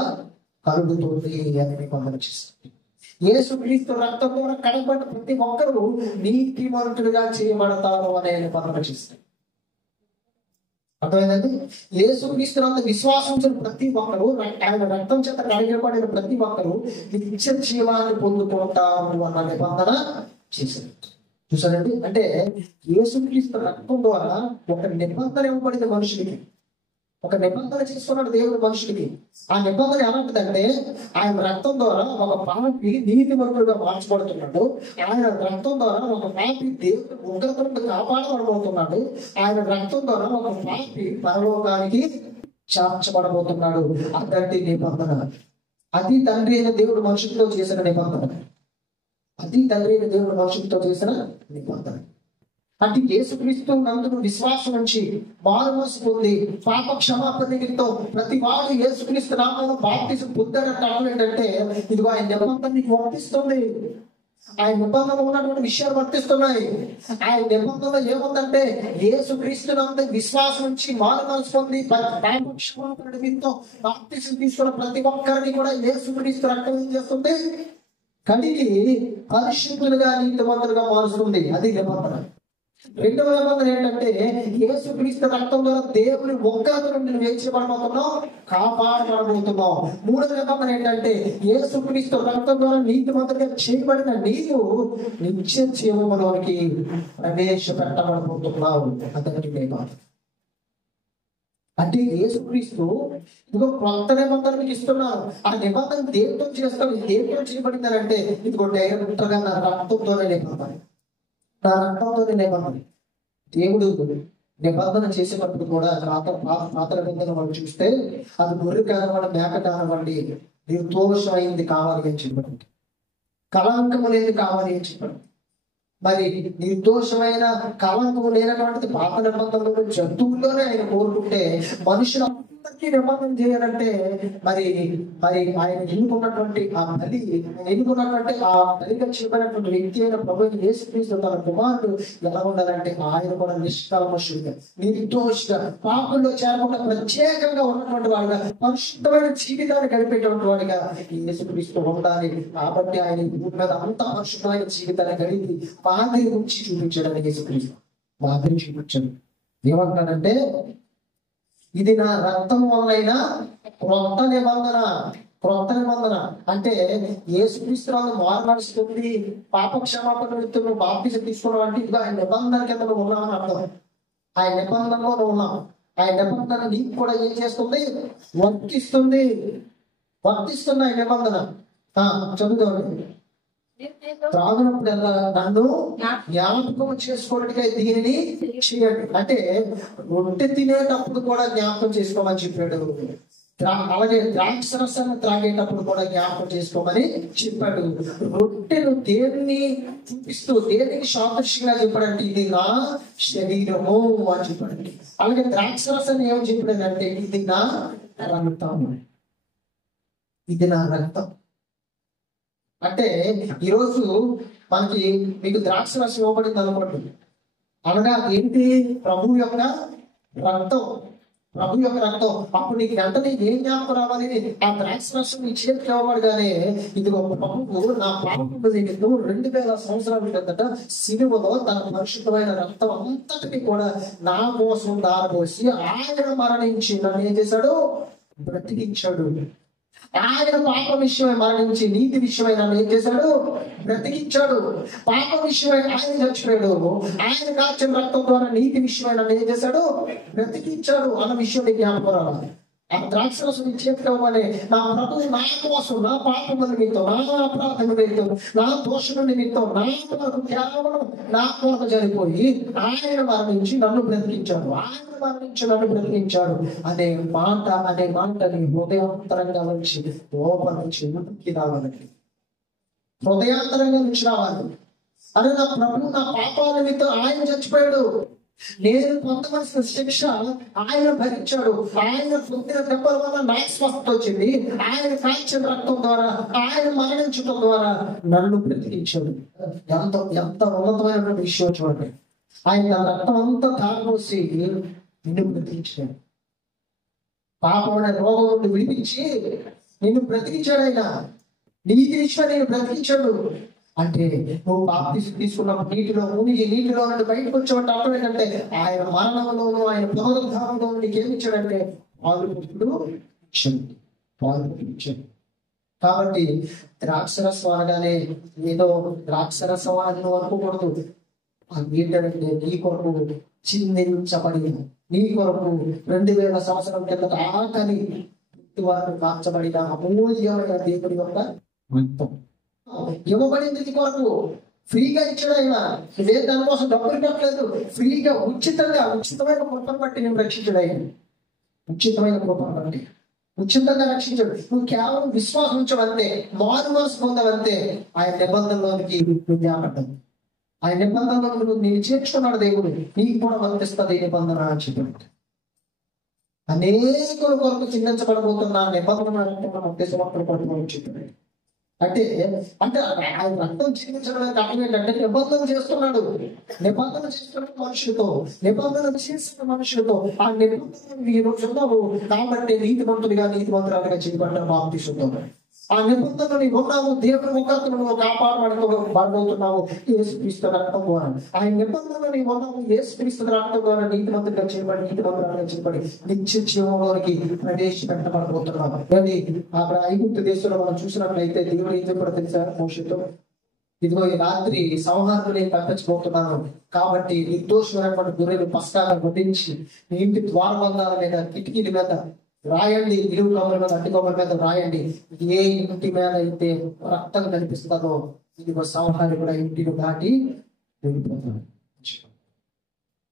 కలుగుతుంది అని నిబంధన చేస్తుంది. యేసుక్రీస్తు రక్తం ద్వారా కడగబడిన ప్రతి ఒక్కరు నీతిమంతులుగా చేయబడతారు అనే నిబంధన చేస్తుంది. అర్థమైందండి? యేసుక్రీస్తునందు విశ్వాసం ప్రతి ఒక్కరు, ఆయన రక్తం చేత కడగబడిన ప్రతి ఒక్కరు నిత్య జీవాన్ని పొందుకుంటారు అన్న నిబంధన చేశారు. చూసారండి? అంటే యేసుక్రీస్తు రక్తం ద్వారా ఒక నిబంధన ఇవ్వబడింది మనుషులకి, ఒక నిబంధన చేసుకున్నాడు దేవుడు మనుషులకి. ఆ నిబంధన ఎలాంటిదంటే ఆయన రక్తం ద్వారా ఒక పాపి నీతిమంతుడుగా మార్చబడుతున్నాడు. ఆయన రక్తం ద్వారా ఒక పాపి దేవుడు ఉగ్రత నుండి కాపాడబడబోతున్నాడు. ఆయన రక్తం ద్వారా ఒక పాపి పరలోకానికి చేర్చబడబోతున్నాడు. అదండి నిబంధన. అది తండ్రి అయిన దేవుడు మనుషులతో చేసిన నిబంధన. అది తండ్రి అయిన దేవుడు మనుషులతో చేసిన నిబంధన. అంటే యేసుక్రీస్తు నందు విశ్వాసం నుంచి మారుమనసు పొంది పాప క్షమాపణ నిమిత్తం ప్రతి వాడు యేసుక్రీస్తు నామమున బాప్తిసం పొందాడంటే ఏంటంటే ఇదిగో ఆయన నిబంధన నీకు వర్తిస్తుంది. ఆయన నిబంధనలో ఉన్నటువంటి విషయాలు వర్తిస్తున్నాయి. ఆయన నిబంధనలో ఏముందంటే యేసుక్రీస్తు నందు విశ్వాసం నుంచి మారుమనసు పొంది పాప క్షమాపణ నిమిత్తం బాప్తిసం తీసుకున్న ప్రతి ఒక్కరిని కూడా యేసుక్రీస్తు రక్తం ఏం చేస్తుంది? కడిగి పరిశుద్ధులుగా నీతిమంతులుగా మారుస్తుంది. అది నిబంధన. రెండవ నిబంధన ఏంటంటే యేసుక్రీస్తు రక్తం ద్వారా దేవుని ఉగ్రత నుండి వేయించబడబోతున్నావు, కాపాడబడబోతున్నావు. మూడవ నిబంధన ఏంటంటే యేసుక్రీస్తు రక్తం ద్వారా నీతిమంతులుగా చేయబడిన నీవు నిత్య జీవములోనికి ప్రవేశపెట్టబడబోతున్నావు. అతనికి నిబంధన. అంటే యేసుక్రీస్తు ఇదిగో కొత్త నిబంధన మీకు ఇస్తున్నాను. ఆ నిబంధన దేంతో చేస్తాను, దేంతో చేయబడింది అంటే ఇదిగో డైరెక్ట్ గా నా రక్తంతోనే నిబంధన, నా రక్తంతోనే నిబంధన. దేవుడు నిబంధన చేసేటప్పుడు కూడా పాత నిబంధన వాళ్ళు చూస్తే అది గొర్రె కానివ్వండి, మేక కానివ్వండి, నిర్దోషమైంది కావాలి అని చెప్పండి, కళంకము లేని కావాలి అని చెప్పండి. మరి నిర్దోషమైన కళంకము లేనటువంటిది పాత నిబంధనలో జంతువుల్లోనే ఆయన కోరుకుంటే మనుషులందరికీ నిబంధన చేయాలంటే మరి మరి ఆయన ఎన్నుకున్నటువంటి ఆ బలి, ఎన్నుకున్నటువంటి ఆ బలిగా చేయబడినటువంటి వ్యక్తి అయిన ప్రభువు యేసుక్రీస్తు తన కుమారుడు ఎలా ఉండాలంటే ఆయన కూడా నిష్కల్మషుడిగా, నిర్దోషిగా, పాపంలో చేరకుండా ప్రత్యేకంగా ఉన్నటువంటి వాడిగా, పరిశుద్ధమైన జీవితాన్ని గడిపేటువంటి వాడిగా యేసుక్రీస్తు ఉండాలి. కాబట్టి ఆయన భూమి మీద అంత పరిశుద్ధమైన జీవితాన్ని గడిపి మాదిరి గురించి చూపించడానికి యేసుక్రీస్తు మాదిరి చూపించాడు. ఏమంటాడంటే ఇది నా రక్తం వలన క్రొత్త నిబంధన. క్రొత్త నిబంధన అంటే యేసుక్రీస్తు మారనడుస్తుంది, పాప క్షమాపణ నిమిత్తం బాప్తిసం తీసుకున్నావు అంటే ఇదిగో ఆయన నిబంధన కింద నువ్వు ఉన్నావని అర్థం. ఆయన నిబంధనలో నువ్వు ఉన్నావు. ఆయన నిబంధన నీకు కూడా ఏం చేస్తుంది? వర్తిస్తుంది. వర్తిస్తుంది ఆయన నిబంధన. చదువుతామండి. త్రాగినప్పుడల్లా నన్ను జ్ఞాపకం చేసుకోవడానికి దీనిని చేయండి. అంటే రొట్టె తినేటప్పుడు కూడా జ్ఞాపకం చేసుకోమని చెప్పాడు. అలాగే ద్రాక్ష రసాన్ని త్రాగేటప్పుడు కూడా జ్ఞాపకం చేసుకోమని చెప్పాడు. రొట్టెను దేన్ని చూపిస్తూ దేనికి సాదృశ్యంగా చెప్పాడంటే ఇది నా శరీరము అని చెప్పాడండి. అలాగే ద్రాక్ష రసాన్ని ఏమని చెప్పాడంటే ఇది నా రక్తం, ఇది నా రక్తం. అంటే ఈరోజు మనకి మీకు ద్రాక్ష రసం ఇవ్వబడింది అనుకోండి, అనగా ఏంటి? ప్రభు యొక్క రక్తం, ప్రభు యొక్క రక్తం. అప్పుడు నీకు వెంటనే ఏం జ్ఞాపకం రావాలి? ఆ ద్రాక్ష రసం నీ చేతికి ఇవ్వబడగానే ఇదిగో ప్రభువు నా పాపం నిమిత్తం 2000 సంవత్సరాల క్రిందట సిలువలో తన పరిశుద్ధమైన రక్తం అంతటిని కూడా నా కోసం దారపోసి ఆయన మరణించి నన్ను ఏం చేశాడు? బ్రతికించాడు. ఆయన పాప విషయమై మరణించి నీతి విషయమై నన్ను ఏం చేశాడు? బ్రతికించాడు. పాప విషయమై ఆయన చచ్చిపోయాడు, ఆయన కాచిన రక్తం ద్వారా నీతి విషయమై నన్ను ఏం చేశాడు? బ్రతికించాడు అన్న విషయం జ్ఞాపకం రావాలి. ఆ ద్రాక్షరసం చేతిలోనే నా ప్రభువు నా కోసం, నా పాపముల నిమిత్తం, నా అపరాధం నిమిత్తం, నా దోషముల నిమిత్తం, నా కొరకు కేవలం నా కొరకు చనిపోయి ఆయన మరణించి నన్ను బ్రతికించాడు, ఆయన మరణించి నన్ను బ్రతికించాడు అనే మాటని హృదయాంతరంగా నుంచి లోపల నుంచి ఉనికి రావాలండి. హృదయాంతరంగా నుంచి రావాలి. అరే నా ప్రభు నా పాపాల నిమిత్తం ఆయన చచ్చిపోయాడు, నేను పొందవలసిన శిక్ష ఆయన భరించాడు, ఆయన పొందిన దెబ్బల వల్ల నాకు స్వస్థత వచ్చింది, ఆయన కాల్చిన రక్తం ద్వారా, ఆయన మరణించడం ద్వారా నన్ను బ్రతికించాడు. ఎంత ఎంత ఉన్నతమైనటువంటి విషయం చూడండి. ఆయన తన రక్తం అంతా తాగపోసి నిన్ను బ్రతికించాడు. పాపం అనే రోగం నుండి విడిపించి నిన్ను బ్రతికించాడు. ఆయన నీతి విషయం నేను బ్రతికించాడు. అంటే నువ్వు బాప్తిసం తీసుకున్నప్పుడు నీటిలో నుండి బయటకు వచ్చేవాడు. అర్థం ఏంటంటే ఆయన మరణంలోనూ ఆయన పునరుద్ధానంలో నీకేమి ఇచ్చాడంటే పాలు ఇచ్చాడు. కాబట్టి ద్రాక్షరసం అనగానే ఏదో ద్రాక్షరసం అని నువ్వు అనుకోకూడదు. ఏంటంటే నీ కొరకు చిందించబడిన, నీ కొరకు 2000 సంవత్సరం కిందట ఆకలి వారు మార్చబడిన అమూల్యమైన దేవుడి యొక్క మొత్తం ఇవ్వబడింది. నీ కొరకు ఫ్రీగా ఇచ్చాడు ఆయన. ఇదే దానికోసం డబ్బులు పెట్టలేదు, ఫ్రీగా ఉచితమైన కృపను బట్టి నేను రక్షించాడు ఆయన. ఉచితమైన కృపను బట్టి ఉచితంగా రక్షించాడు. నువ్వు కేవలం విశ్వాసం ఉంచవంతే, మారు మనసు పొందవంతే ఆయన నిబంధనలోనికి జ్ఞాపకం. ఆయన నిబంధనలో నేను చేర్చుకున్నాడు దేవుడు, నీకు కూడా వర్తిస్తుంది ఈ నిబంధన అని చెప్పాడు. అనేకుల కొరకు చిందించబడబోతున్న నిబంధన చెప్పాడు. అంటే ఆయన రక్తం చిందించడం అర్థం ఏంటంటే నిబంధన చేస్తున్నాడు మనుషులతో, నిబంధన చేసిన మనుషులతో. ఆ నిబంధన ఈ రోజు ఉన్నావు కాబట్టి నీతిమంతురాలుగా చేయబడ్డ బాప్తిసంతో. ఆ నిబంధనలు నీవు ఉన్నావు, దేవుని ముఖాలను నువ్వు కాపాడబడుతున్నావు యేసుక్రీస్తు రక్తం ద్వారా. ఆ నిబంధనలు నీవు ఉన్నావు, యేసుక్రీస్తు రక్తం ద్వారా నీతిమంతులుగా చేయబడి నిత్య జీవంలోనికి ప్రవేశపెట్టబడబోతున్నావు. కానీ అక్కడ ఐగుప్తు దేశంలో మనం చూసినట్లయితే దేవుడు ఏం చెప్పాడో తెలుసా మోషేతో? ఇదిగో ఈ రాత్రి సంహారం నేను పంపించబోతున్నాను కాబట్టి నిర్దోషమైనటువంటి గొర్రెలు పస్కాగా వధించి నీ ఇంటి ద్వారబంధాల మీద, కిటికీల మీద రాయండి, ఇరుగు కొమ్మల మీద, అడ్డు కొమ్మల మీద రాయండి. ఏ ఇంటి మీద అయితే రక్తం కనిపిస్తుందో ఇదిగో సంహారి కూడా ఇంటిని దాటి వెళ్ళిపోతాడు.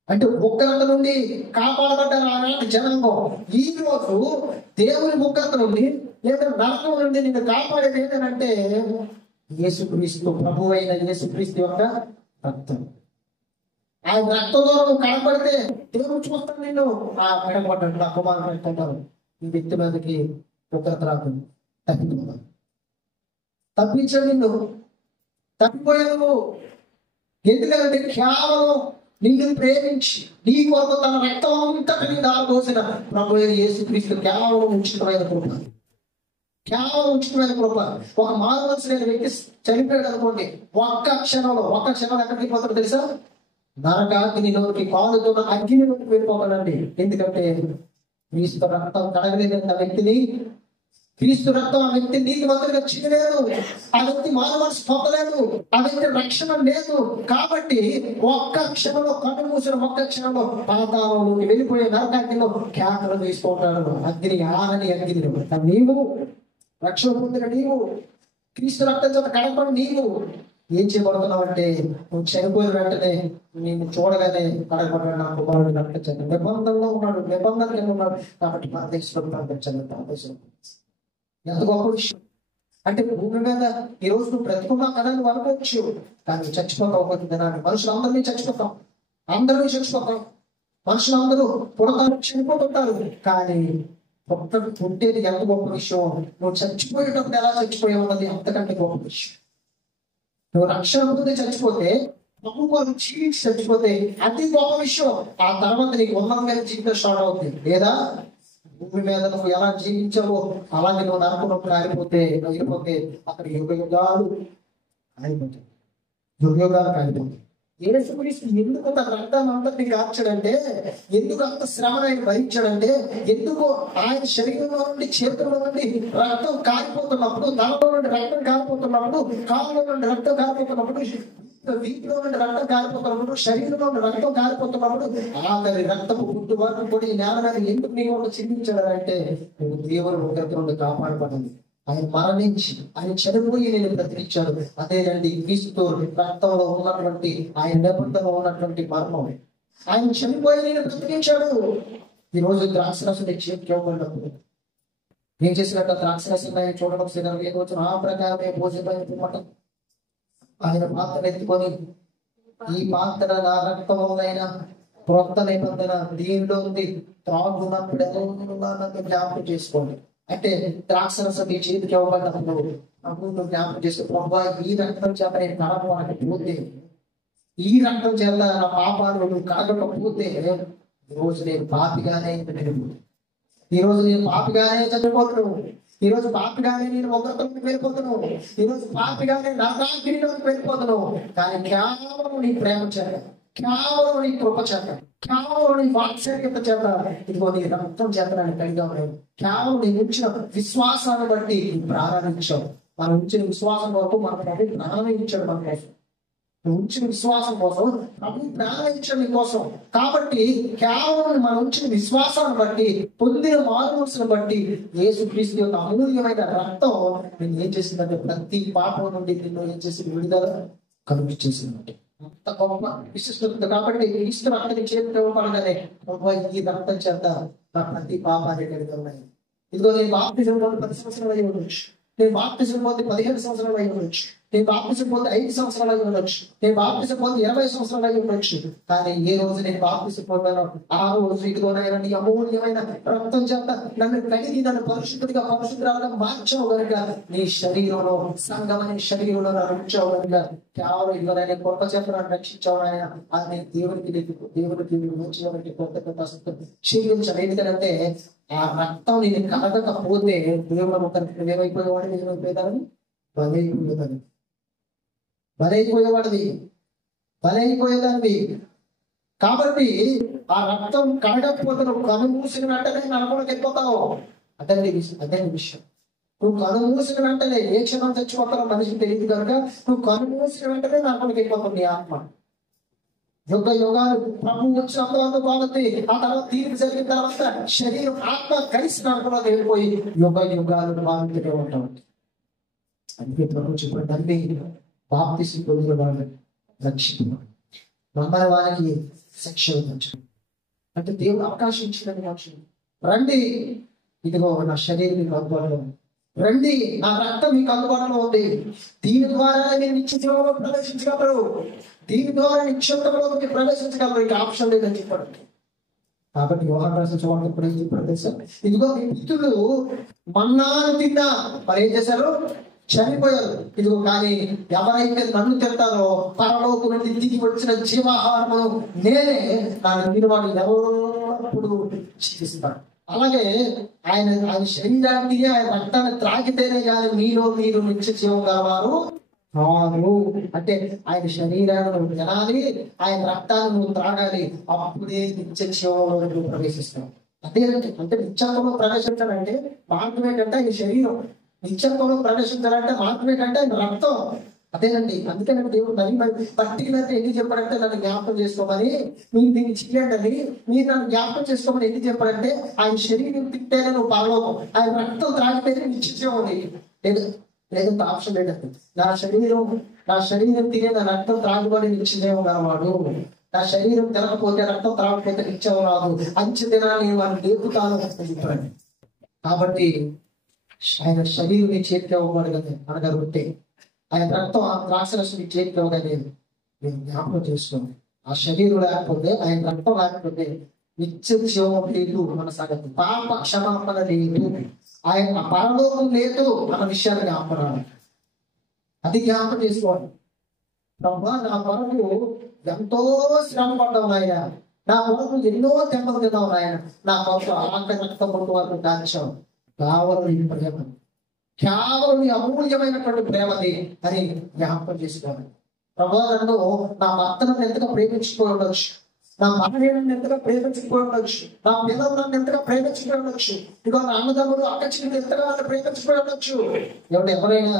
అంటే ఉగ్రత నుండి కాపాడబడ్డారు ఆనాటి జనాంగం. ఈ రోజు దేవుని ఉగ్రత నుండి లేదా నరకం నుండి నిన్ను కాపాడేది ఏంటంటే యేసుక్రీస్తు, ప్రభు అయిన యేసుక్రీస్తు యొక్క రక్తం. ఆయన రక్తంలో నువ్వు కనపడితే దేవుడు చూస్తాడు నిన్ను. కనపడ్డాడు నా కుమారుడు అంటారు, ఈ వ్యక్తి మీదకి ఉగ్రత రాదు, తప్పించాడు నిన్ను, తప్పిపోయావు. ఎందుకంటే కేవలం నిన్ను ప్రేమించి నీ కొరకు తన రక్తం అంతటిని దారిపోసిన ప్రభు యేసుక్రీస్తు కేవలం ఉచితమైన కృప. ఒక మానవలసిన వ్యక్తి చనిపోయాడు అనుకోండి, ఒక్క క్షణంలో ఎక్కడికి పోతాడు తెలుసా? నరకాగ్నిలోకి, కాలుతున్న అగ్నిలోకి వెళ్ళిపోవాలండి. ఎందుకంటే క్రీస్తు రక్తం కడగలేదంటే క్రీస్తు రక్తం ఆ వ్యక్తి నీతిమంతుడిగా చిన్నలేదు, ఆ వ్యక్తి మానవలసి పొందలేదు, ఆ వ్యక్తి రక్షణ లేదు. కాబట్టి ఒక్క క్షణంలో కన్ను మూసిన ఒక్క క్షణంలో పాతాళంలోకి వెళ్ళిపోయే నరకాగ్నిలో కేకలు తీసుకుంటాడు. అగ్నిలో నీవు రక్షణ పొందిన నీవు, క్రీస్తు రక్తం చేత కడగబడి నీవు ఏం చేయబడుతున్నావు అంటే నువ్వు చనిపోయిన వెంటనే నేను చూడగానే కడగబడ్డాడు నా కుమారుడు రక్షించాను. నిబంధనలో ఉన్నాడు, నిబంధనలో ఉన్నాడు కాబట్టి పరదేశంలో పంపించాను. ఎంత గొప్ప విషయం అంటే భూమి మీద ఈ రోజు నువ్వు బ్రతుకున్నావు కదా నువ్వు అనుకోవచ్చు, కానీ చచ్చిపోతావు ఒక దినాన్ని. మనుషులందరినీ చచ్చిపోతాం, మనుషులందరూ పుడతారు, చనిపోతుంటారు. కానీ పుట్టేది ఎంత గొప్ప విషయం. నువ్వు చచ్చిపోయేటప్పుడు ఎలా చచ్చిపోయావు అన్నది అంతకంటే గొప్ప విషయం. నువ్వు రక్షణ పొంది చచ్చిపోతే, ప్రభుత్వాలు జీవించి చచ్చిపోతే అది గొప్ప విషయం. ఆ తర్వాత నీకు ఉన్నతంగా జీవితం స్టార్ట్ అవుతుంది. లేదా భూమి మీద నువ్వు ఎలా జీవించావో అలాగే నువ్వు నరకున్నప్పుడు వెళ్ళిపోతే అక్కడ యుగాలు కాలిపోతాయి. యేసుక్రీస్తు ఎందుకు తన రక్తాన్ని అంతటిని కాల్చాడంటే, ఎందుకు అంత శ్రమను ఆయన భరించాడంటే, ఎందుకు ఆయన శరీరంలో నుండి, చేతుల్లో నుండి రక్తం కారిపోతున్నప్పుడు, తలలో నుండి రక్తం కారిపోతున్నప్పుడు, కాళ్ళలో నుండి రక్తం కారిపోతున్నప్పుడు వీటిలో నుండి రక్తం కారిపోతున్నప్పుడు, శరీరంలో నుండి రక్తం కారిపోతున్నప్పుడు ఆఖరి రక్తపు గుట్టు వరకు కూడా ఈ నేల మీద ఎందుకు నీ వల్ల చిందించాడంటే నువ్వు దేవుడు ఒకరి నుండి కాపాడబడింది. ఆయన మరణించి ఆయన చనిపోయి నేను బ్రతికించాడు. అదేనండి క్రీస్తుతో రక్తంలో ఉన్నటువంటి ఆయన నిబంధనలో ఉన్నటువంటి మర్మం. ఆయన చనిపోయి నేను బ్రతికించాడు. ఈ రోజు ద్రాక్షరసం చేతికి ఇవ్వబడినప్పుడు ఏం చేసినట్టు ద్రాక్షరసం చూడడం సిద్ధం లేకపోతే ఆ ప్రకారమే భోజనం ఆయన పాత్ర ఎత్తుకొని ఈ పాత్ర నా రక్తంలోనైనా క్రొత్త నిబంధన దీనిలో ఉంది, త్రాగున్నప్పుడు ఎలా జ్ఞాపకం చేసుకోండి. అంటే ద్రాక్షరసం మీ చేతికి ఇవ్వబడినప్పుడు అప్పుడు జ్ఞాపకం చేసుకో, ప్రభా ఈ రక్తం చేత నేను కడగకపోతే, ఈ రక్తం చేత నా పాపాలు నువ్వు కడగకపోతే ఈరోజు నేను పాపిగానే ఈరోజు నేను పాపిగానే చనిపోతున్నాను. ఈరోజు పాపిగానే నేను ఒకరితో వెళ్ళిపోతున్నాను. ఈరోజు పాపిగానే నరకాగ్నిలోకి వెళ్ళిపోతున్నాను. కానీ కేవలం నీ ప్రేమ చేత, కేవలం నీ కృప చేత, కేవలం నీ వాత్సల్యత చేత, ఇదిగో నీ రక్తం చేత నేను కలిగా ఉన్నాను. కేవలం నీ ఉంచిన విశ్వాసాన్ని బట్టి ప్రారంభించావు. మనం ఉంచిన విశ్వాసం వరకు మన ప్రభు ప్రారంభించాడు. మన కోసం ఉంచిన విశ్వాసం కోసం ప్రభు ప్రారంభించడం కోసం. కాబట్టి కేవలం మనం ఉంచిన విశ్వాసాన్ని బట్టి, పొందిన మారుమనసును బట్టి యేసుక్రీస్తు యొక్క అమూల్యమైన రక్తం నేను ఏం చేసిందంటే ప్రతి పాపం నుండి నిన్ను ఏం చేసి విడుదల కలుగజేసిందంటే అంత గొప్ప విశిష్టత. కాబట్టి క్రీస్తు రక్తాన్ని చేతికి ఇవ్వబడగానే ఈ రక్తం చేత నా ప్రతి పాపాన్ని కలిగి ఇదిగో నేను బాప్తిజం పొంది 10 సంవత్సరాలు అయి ఉండొచ్చు, నేను బాప్తిజం పొంది 15 సంవత్సరాలు అయి ఉండొచ్చు, నేను బాప్తిజం పొంది 5 సంవత్సరాలు అయి ఉండొచ్చు, నేను బాప్తిజం పొంది 20 సంవత్సరాలు అయి ఉండొచ్చు. కానీ ఏ రోజు నేను బాప్తిజం పొందానో ఆ రోజు ఇదిగోనైనా నీ అమూల్యమైన రక్తం చేత నన్ను కడిగి నన్ను పరిశుద్ధిగా పరిశుద్ధాలుగా మార్చావు కనుక, నీ శరీరంలో సంఘమైన శరీరంలో నన్ను ఉంచావు కనుక, కేవలం ఇదిగోనైనా గొప్ప చేత నన్ను రక్షించావు ఆయన. అది దేవుడికి మంచి కొత్త క్షీణించాను. ఎందుకంటే ఆ రక్తం నేను కలగకపోతే దేవుడు ఒకరికి ఏమైపోయేవాడు, ఏమైపోయేదాన్ని బలైపోయేదాన్ని. కాబట్టి ఆ రక్తం కడగకపోతే నువ్వు కను మూసిన వెంటనే నరకంలోకి వెళ్ళిపోతావు. అదే విషయం. నువ్వు కను మూసిన వెంటనే ఏ క్షణం చచ్చిపోతారో మనిషికి తెలియదు కనుక నువ్వు కను మూసిన వెంటనే నరకంలోకి వెళ్ళిపోతావు నీ ఆత్మ. యుగ యుగాలు ప్రభు వచ్చినంత బాగుంది. ఆ తర్వాత తీర్పు జరిగిన తర్వాత శరీరం ఆత్మ కలిసి నరకంలో వెళ్ళిపోయి యుగ యుగాలు బాగుంటూనే ఉంటాం. అందుకే ప్రభు చెప్పిన తండ్రి బాప్తిసం పొందిన వాళ్ళని రక్షిస్తున్నాడు, నమ్మని వారికి శిక్ష విధించాడు. అంటే దేవుడు అవకాశం ఇచ్చిందని మనుషులు రండి, ఇదిగో నా శరీరం మీకు అందుబాటులో ఉంది, రండి నా రక్తం మీకు అందుబాటులో ఉంది, దీని ద్వారా నేను నిత్యజీవంలో ప్రవేశించగలరు, దీని ద్వారా నిక్షేపంలోకి ప్రవేశించగలరు. ఇక ఆప్షన్ లేదని చెప్పాడు. కాబట్టి యోహాను రాసిన సువార్త ఇప్పుడు ఏం చెప్పాడు తెలుసా? ఇదిగో మీ పితరులు మన్నాను తిన్నా మరి ఏం చేశారు? చనిపోయారు. ఇదిగో కానీ ఎవరైతే నన్ను తింటారో పరలోకం నుండి దిగి వచ్చిన జీవాహారము నేనే, నా వాడు ఎవరప్పుడు జీవిస్తాడు. అలాగే ఆయన శరీరాన్ని ఆయన రక్తాన్ని త్రాగితేనే కానీ మీలో మీరు నిత్య జీవం గలవారు కాదు. అంటే ఆయన శరీరాన్ని నువ్వు తినాలి, ఆయన రక్తాన్ని నువ్వు త్రాగాలి, అప్పుడే నిత్య జీవంలో నువ్వు ప్రవేశిస్తావు. అదే అంటే నిత్యంలో ప్రవేశించాలంటే మార్గం ఏంటంటే ఆయన శరీరం, నిత్యంలో ప్రవేశించాలంటే మార్గం ఏంటంటే ఆయన రక్తం. అదేనండి. అందుకని దేవుడు మరి పర్టికులర్ ఎందుకు చెప్పాడంటే నన్ను జ్ఞాపకం చేసుకోమని, మీరు దీన్ని చెయ్యండి, మీరు నన్ను జ్ఞాపకం చేసుకోమని ఎందుకు చెప్పాడంటే ఆయన శరీరం తింటేనే నువ్వు పరలోకం, ఆయన రక్తం త్రాగితేనే నిశ్చయం లేదు. లేదంటే ఆప్షన్ లేదండి. నా శరీరం తినే నా రక్తం త్రాగుబడి నిశ్చయం గలవాడు, నా శరీరం తినకపోతే రక్తం త్రాగకపోతే నిత్యం రాదు, అంచె తినాలి నేను వారిని లేపుతాను చెప్పాడు. కాబట్టి ఆయన శరీరం నీ చేతికి ఇవ్వబడి కదా అనగా రొట్టె, ఆయన రక్తం ఆ ద్రాక్షరసం నీ చేతికి ఇవ్వగానే నేను జ్ఞాపకం చేసుకోండి. ఆ శరీరం లేకపోతే ఆయన రక్తం లేకపోతే నిత్య జీవం లేదు మన సంగతి, పాప క్షమాపణ లేదు, ఆయన పరలోకం లేదు అన్న విషయాన్ని జ్ఞాపకం. అది జ్ఞాపకం చేసుకోండి. ప్రభా నా కొరకు ఎంతో శ్రమ పడ్డావు ఆయన, నా కొరకు ఎన్నో దెబ్బలు తిన్నావు ఆయన, నా కొరకు అలాంటి రక్తం వరకు దాచావు. కావాలి ప్రేమ, కేవలం అమూల్యమైనటువంటి ప్రేమది అని జ్ఞాపకం చేసుకోవాలి. ప్రభా నన్ను నా భర్తను ఎంతగా ప్రేమించుకోయి ఉండొచ్చు, నా మహనీయులను ఎంతగా ప్రేమించకపోయి ఉండొచ్చు, నా పిల్లలు నన్ను ఎంతగా ప్రేమించుకుని ఉండొచ్చు, ఇదిగో నా అన్నదమ్ముడు అక్క చెల్లెలు ఎంతగా నన్ను ప్రేమించుకుని ఉండొచ్చు. ఎవరైనా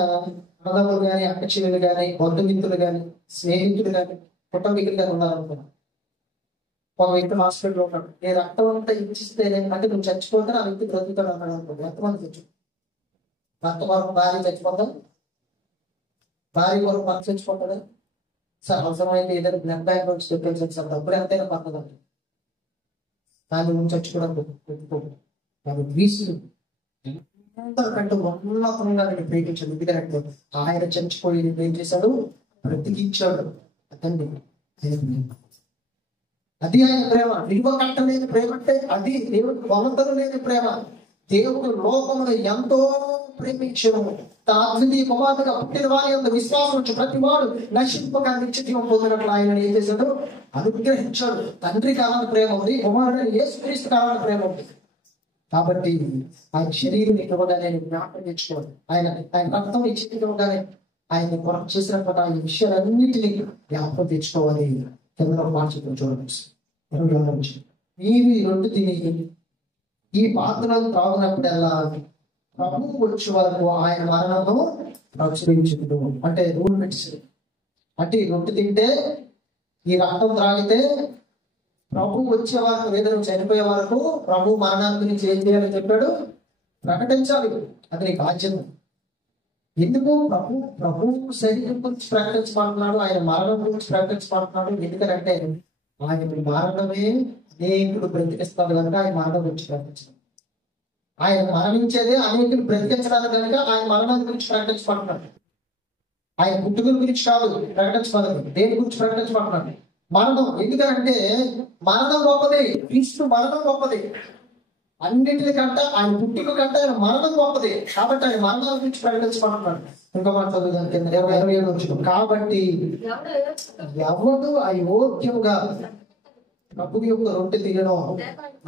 అన్నదమ్ములు కానీ, అక్క చెల్లెలు కానీ, బంధుమిత్రులు కానీ, స్నేహితులు కానీ, కుటుంబీకులు కానీ ఉన్నారనుకున్నాను. ఒక వ్యక్తి హాస్పిటల్లో ఉన్నాడు. నేను రక్తం అంతా ఇచ్చిస్తే అంటే నువ్వు చచ్చిపోతే ఆ వ్యక్తి బ్రతుకుతాడు అన్నాడు అనుకోండి. ఎంతమంది తెచ్చు భర్త కొరకు భార్య చచ్చిపోతా, భార్య కొరకు భర్త చచ్చిపోతాడా? సార్ అవసరమైతే ఏదైనా బ్లడ్ బ్యాంక్ నుంచి తెప్పించండి సార్, డబ్బులు ఎంతైనా పక్కదండి, కానీ నువ్వు చచ్చిపోవడం పెట్టుకోడు. కాబట్టి వీసులు అందరికంటే ఉన్నతంగా నేను ప్రేమించాను. ఎందుకంటే ఆయన చచ్చిపోయి ఏం చేశాడు? బ్రతికించాడు. అదండి అది ఆయన ప్రేమ. విలువ కట్టలేని ప్రేమ అంటే అది. దేవుడు కొలతలు లేని ప్రేమ. దేవుడు లోకమును ఎంతో ప్రేమించను. తన అద్వితీయ కుమారుడుగా పుట్టిన వారి యొక్క విశ్వాసం నుంచి ప్రతి వాడు నశింపక నిత్య జీవం పొందినట్లు ఆయన ఏం చేశాడు? అనుగ్రహించాడు. తండ్రి కావాలని ప్రేమ ఉంది, కుమారుడు యేసుక్రీస్తు కావాలని ప్రేమ ఉంది. కాబట్టి ఆయన శరీరం ఇవ్వగానే నేను జ్ఞాపకం తెచ్చుకోవాలి. ఆయన రక్తం ఇచ్చి ఇవ్వగానే ఆయన కొరకు చేసినప్పుడు ఆయన విషయాలన్నింటినీ జ్ఞాపకం తెచ్చుకోవాలి. కింద మాట చూడండి. నీవి రొట్టె తిని ఈ పాత్రలు త్రాగునప్పుడల్లా ప్రభువు వచ్చే వరకు ఆయన మరణంలో ప్రచురించుడు. అంటే రూల్ మెట్స్ అంటే ఈ రొట్టె తింటే, ఈ రక్తం త్రాగితే ప్రభు వచ్చే వరకు, లేదా నువ్వు చనిపోయే వరకు ప్రభు మరణాన్ని గురించి ఏం చేయాలని చెప్పాడు? ప్రకటించాలి. అది నీ బాధ్యత. ఎందుకు? ప్రభు శరీరం గురించి ప్రకటించబడుతున్నాడు, ఆయన మరణం గురించి ప్రకటించబడుతున్నాడు. ఎందుకంటే ఆయన మరణమే అనేకులు బ్రతికిస్తారు కనుక ఆయన మరణం గురించి ప్రకటించారు. ఆయన మరణించేదే అనేకులు బ్రతికించడానికి కనుక ఆయన మరణం గురించి ప్రకటించబడుతున్నాడు. ఆయన పుట్టుకల గురించి కాదు ప్రకటించబడదు, దేని గురించి ప్రకటించబడుతున్నాడు? మరణం. ఎందుకంటే మరణం గొప్పది. క్రీస్తు మరణం గొప్పది. అన్నింటికంటే ఆయన పుట్టుక కంటే ఆయన మరణం గొప్పది. కాబట్టి ఆయన మరణం గురించి ప్రకటించబడుతున్నాడు. ఇంకో మాట చదువుదాం కింద 27 వచ్చిన. కాబట్టి ఎవడు అయోగ్యంగా ప్రభు యొక్క రొట్టె తినడం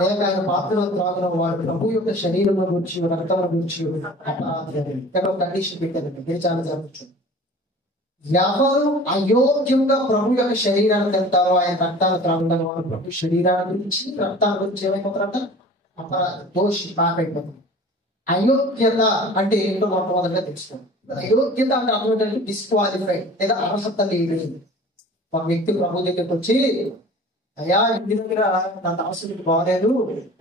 లేక ఆయన పాత్రలో త్రాగడం వాడు ప్రభు యొక్క శరీరం గురించి, రక్తం గురించి అపరాధి. ఇక్కడ కండిషన్ పెట్టారండి, మీరు చాలా జరగచ్చు. ఎవరు అయోగ్యంగా ప్రభు యొక్క శరీరాన్ని తింటారో, ఆయన రక్తాన్ని త్రాగుతారో వాడు ప్రభు శరీరాన్ని గురించి, రక్తాన్ని గురించి ఏమైపోతారంట? అపరాధి, దోషి, పాపైపోతుంది. అయోగ్యత అంటే ఏంటో మొట్టమొదటిగా తెలుసుకోండి. అయోగ్యత అంటే అర్థం డిస్క్వాలిఫైడ్ లేదా అర్హత లేని ఒక వ్యక్తి ప్రభు దగ్గరికి వచ్చి, అయ్యా ఇంటి దగ్గర నా అవసరం బాగాలేదు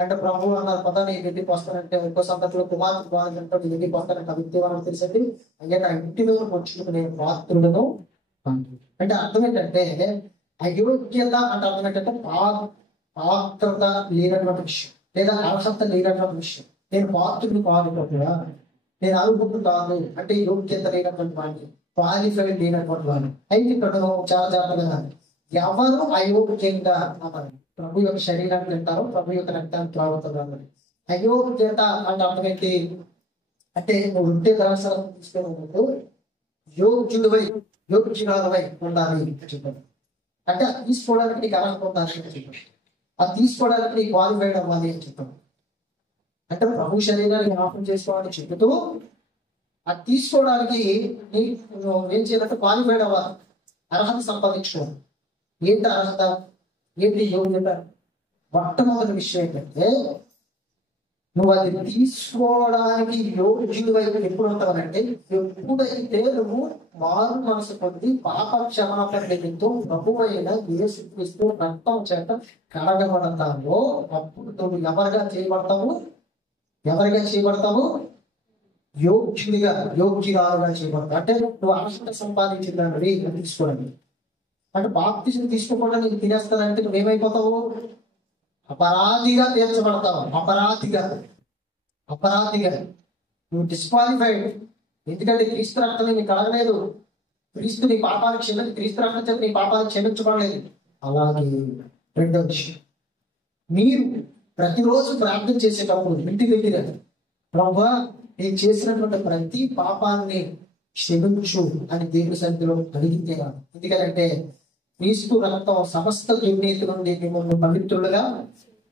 అంటే ప్రభు అన్నారు పదా నీ ఇంటికి వస్తానంటే, ఇంకో సందర్భంలో కుమార్తె బాగాలంటే నీ ఇంటికి వస్తానంటే ఆ వ్యక్తి వాళ్ళకి తెలిసండి, అయ్యా నా ఇంటి దగ్గర వచ్చి నేను పాత్రులను అంటే అర్థం ఏంటంటే అయోగ్యత అంటే అర్థం ఏంటంటే పాత్రత లేనటువంటి విషయం లేదా అర్హత లేనటువంటి విషయం. నేను పాత్రుడు కాదు కదా, నేను అర్హుడు కాదు అంటే యోగ్యత లేనటువంటి వాడిని, క్వాలిఫైడ్ లేనటువంటి వాడిని. అయితే ఇక్కడ చాలా జాగ్రత్తగా ఎవరు అయోగ్యంగా ప్రభు యొక్క శరీరాన్ని తింటారో, ప్రభు యొక్క రక్తాన్ని త్రాగుతారు. అయోగ్యత అంటే అర్థం ఏంటి అంటే నువ్వు ఉంటే దర్శనం తీసుకునే ముందు యోగ్యుడివై యోగ్యురాలవై ఉండాలి చెప్పారు. అంటే అది తీసుకోవడానికి నీకు అర్హత ఉండాలి అని చెప్పారు. అది తీసుకోవడానికి నీకు క్వాలిఫైడ్ అవ్వాలి అని చెప్పారు. అంటే ప్రభు శరీరాన్ని జ్ఞాపకం చేసుకోవాలని చెబుతూ అది తీసుకోవడానికి నీకు ఏం చేయాలంటే క్వాలిఫైడ్ అవ్వాలి, అర్హత సంపాదించుకోవాలి. ఏంటి అర్హత? ఏంటి యోగ్యత? మొట్టమొదటి విషయం ఏంటంటే నువ్వు అది తీసుకోవడానికి యోగ్యుడు వైపు ఎప్పుడు ఉంటావనంటే ఎప్పుడైతే నువ్వు మారు మనసు పొంది పాప క్షమాపణ నిమిత్తో ప్రభువైన యేసుక్రీస్తు రక్తం చేత కడగబడతావో అప్పుడు నువ్వు ఎవరిగా చేయబడతావు? యోగ్యుడిగా, యోగ్యురాలుగా చేయబడతావు. అంటే నువ్వు అర్హత సంపాదించిన దాన్ని తీసుకోవడానికి. అంటే బాప్తిజం తీసుకోకుండా నీకు తినేస్తానంటే నువ్వేమైపోతావు? అపరాధిగా తీర్చబడతావు. అపరాధిగా నువ్వు డిస్క్వాలిఫైడ్. ఎందుకంటే క్రీస్తు రక్తం నీకు కలగలేదు, క్రీస్తు నీ పాపాలు క్రీస్తు రక్తం చేత నీ పాపాలు క్షమించబడలేదు. అలాగే రెండో విషయం, మీరు ప్రతిరోజు ప్రార్థన చేసేటప్పుడు ఇంటి దగ్గర ప్రభువా నేను చేసినటువంటి ప్రతి పాపాన్ని క్షమించు అని దేవుని సన్నిధిలో అడిగితే రాదు. ఎందుకంటే క్రీస్తు రక్తం సమస్త దుర్నీతి నుండి మిమ్మల్ని పవిత్రులుగా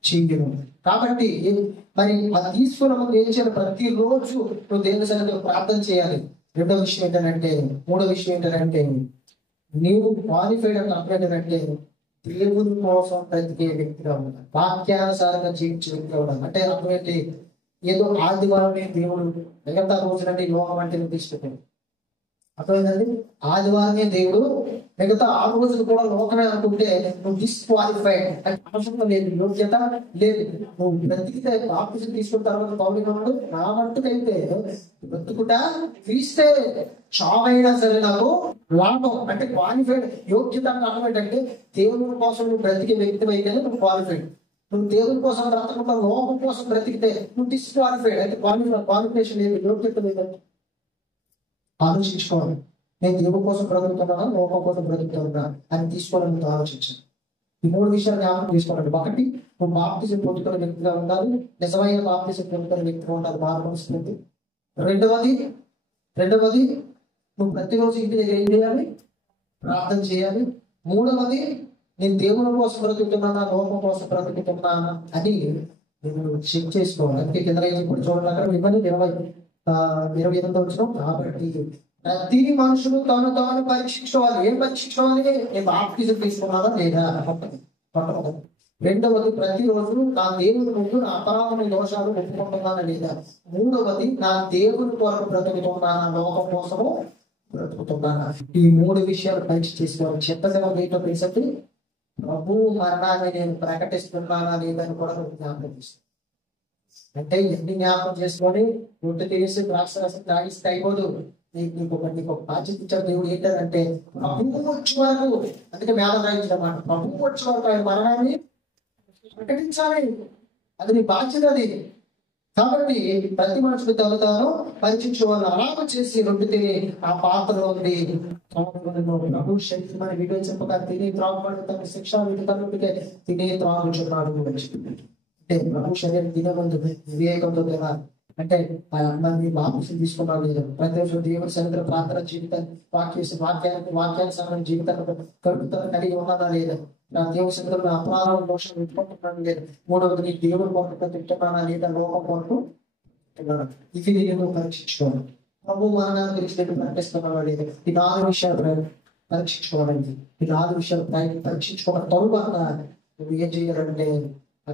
చేయను. కాబట్టి మరి ఆ తీసుకున్న ముందు ఏం చేయాలి? ప్రతిరోజు నువ్వు దేవుని సన్నిధిలో ప్రార్థన చేయాలి. మూడో విషయం ఏంటంటే నీవు క్వాలిఫైడ్ అని అర్థం ఏంటంటే దేవుని కోసం బ్రతికే వ్యక్తిగా ఉండాలి, వాక్యానుసారంగా జీవించే వ్యక్తిగా ఉండాలి. అంటే అర్థం ఏంటి? ఏదో ఆదివారమే దేవుడు మిగతా రోజులంటే యోగం అంటే తీసుకుంటాడు. అర్థమైందండి. ఆదివారమే దేవుడు, మిగతా 6 రోజులు కూడా లోకమే అనుకుంటే నువ్వు డిస్క్వాలిఫైడ్, అవసరం లేదు, యోగ్యత లేదు. నువ్వు బ్రతికితే బాప్తిజం తీసుకున్న తర్వాత పౌరుడు నా మట్టుకైతే బ్రతుకుట క్రీస్తే, చావైనా సరే నాకు లాభం. అంటే క్వాలిఫైడ్, యోగ్యత అంటే అర్థం ఏంటంటే దేవుని కోసం నువ్వు బ్రతికే వ్యక్తి అయితేనే నువ్వు క్వాలిఫైడ్. నువ్వు దేవుని కోసం బ్రతకుండా లోకం కోసం బ్రతికితే నువ్వు డిస్క్వాలిఫైడ్. అయితే క్వాలిఫికేషన్ లేదు, యోగ్యత లేదంటే ఆలోచించుకోవాలి. నేను దేవుడి కోసం బ్రతుకుతున్నానా, లోకం కోసం బ్రతుకుతున్నా అని తీసుకోవాలని ఆలోచించాను. ఈ 3 విషయాలు జ్ఞాపకం తీసుకోవాలండి. ఒకటి, నువ్వు బాప్తిజం పొందుకునే వ్యక్తిగా ఉండాలి, నిజమైన బాప్తిజం పొందుకునే వ్యక్తిగా ఉండాలి, మార్పు. రెండవది నువ్వు ప్రతిరోజు ఇంటి దగ్గర ఏం చేయాలి, ప్రార్థన చేయాలి. మూడవది, నేను దేవుని కోసం బ్రతుకుతున్నానా, లోకం కోసం బ్రతుకుతున్నానా అని నేను చెక్ చేసుకోవాలి. అందుకే కింద ఇప్పుడు చూడాలి, ఇవ్వండి 28 వచ్చిన. కాబట్టి ప్రతి మనుషులు తాను పరీక్షించుకోవాలి. ఏం పరీక్షించుకోవాలి? నేను బాప్తిజం తీసుకున్నానా లేదా. రెండవది, ప్రతిరోజు నా దేవుని ముందు నా అపరాధ దోషాలు ఒప్పుకుంటున్నానా లేదా. మూడవది, నా దేవుని కొరకు బ్రతుకుతున్నానా, లోకం కోసము బ్రతుకుతున్నానా. ఈ 3 విషయాలు పరీక్ష చేసుకోవాలి. చెప్పసేవ ఏంటో తెలిసి ప్రభు మరణాన్ని నేను ప్రకటిస్తున్నానా లేదని కూడా జ్ఞాపకం చేస్తాను. అంటే ఎన్ని జ్ఞాపకం చేసుకొని రొట్టె తీసి ద్రాక్షరసం తాగిస్తే అయిపోదు. నీకు ఒక బాధ్యత ఇచ్చారు దేవుడు. ఏంటంటే ప్రభువు వచ్చే వరకు, అందుకే మేళం రాయించమాట, ప్రభువు వచ్చే వరకు ఆయన మరణాన్ని ప్రకటించాలి. అది నీ బాధ్యత. అది కాబట్టి ప్రతి మనుషులు తగ్గుతాను పరీక్షించుకోవాలి. అలాగ చేసి రొట్టె తిని ఆ పాత్రలో ఉండి ప్రభు శక్తి మన వీడియో చెప్పగా తిని త్రాగుబడి తన శిక్ష వీటికన్నిటికే తిని త్రాగుచున్నాడు. అంటే ప్రభు శరీరం తినే ముందు వివేకంతో తినాలి. అంటే మన బాప్తిజం తీసుకున్నాడు లేదు. ప్రతిరోజు దేవుని సన్నిధిలో ప్రార్థన జీవితాన్ని వాక్యానుసారం జీవితాన్ని కడుపుతాను కలిగి ఉన్నానా లేదా. నా దేవుని సన్నిధిలో అపరాధ దోషం విట్టుకుంటున్నాను లేదు. మూడవది, నీ దేవుని కొరకు తింటున్నానా లేదా, లోకం కొరకు తింటున్నాను. ఇవి నేను పరీక్షించుకోవాలి. ప్రభు మరణాన్ని గురించి నేను ప్రకటిస్తున్నాను లేదు. ఈ 4 విషయాలు పరీక్షించుకోవాలండి. ఈ 4 విషయాలు పరీక్షించుకోవడం తరువాత నువ్వు ఏం చేయాలంటే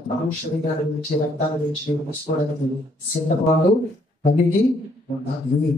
ప్రభు శరీరాల నుంచి రక్తాల నుంచి తీసుకోవడానికి సిద్ధపాటు కలిగి ఉండాలి.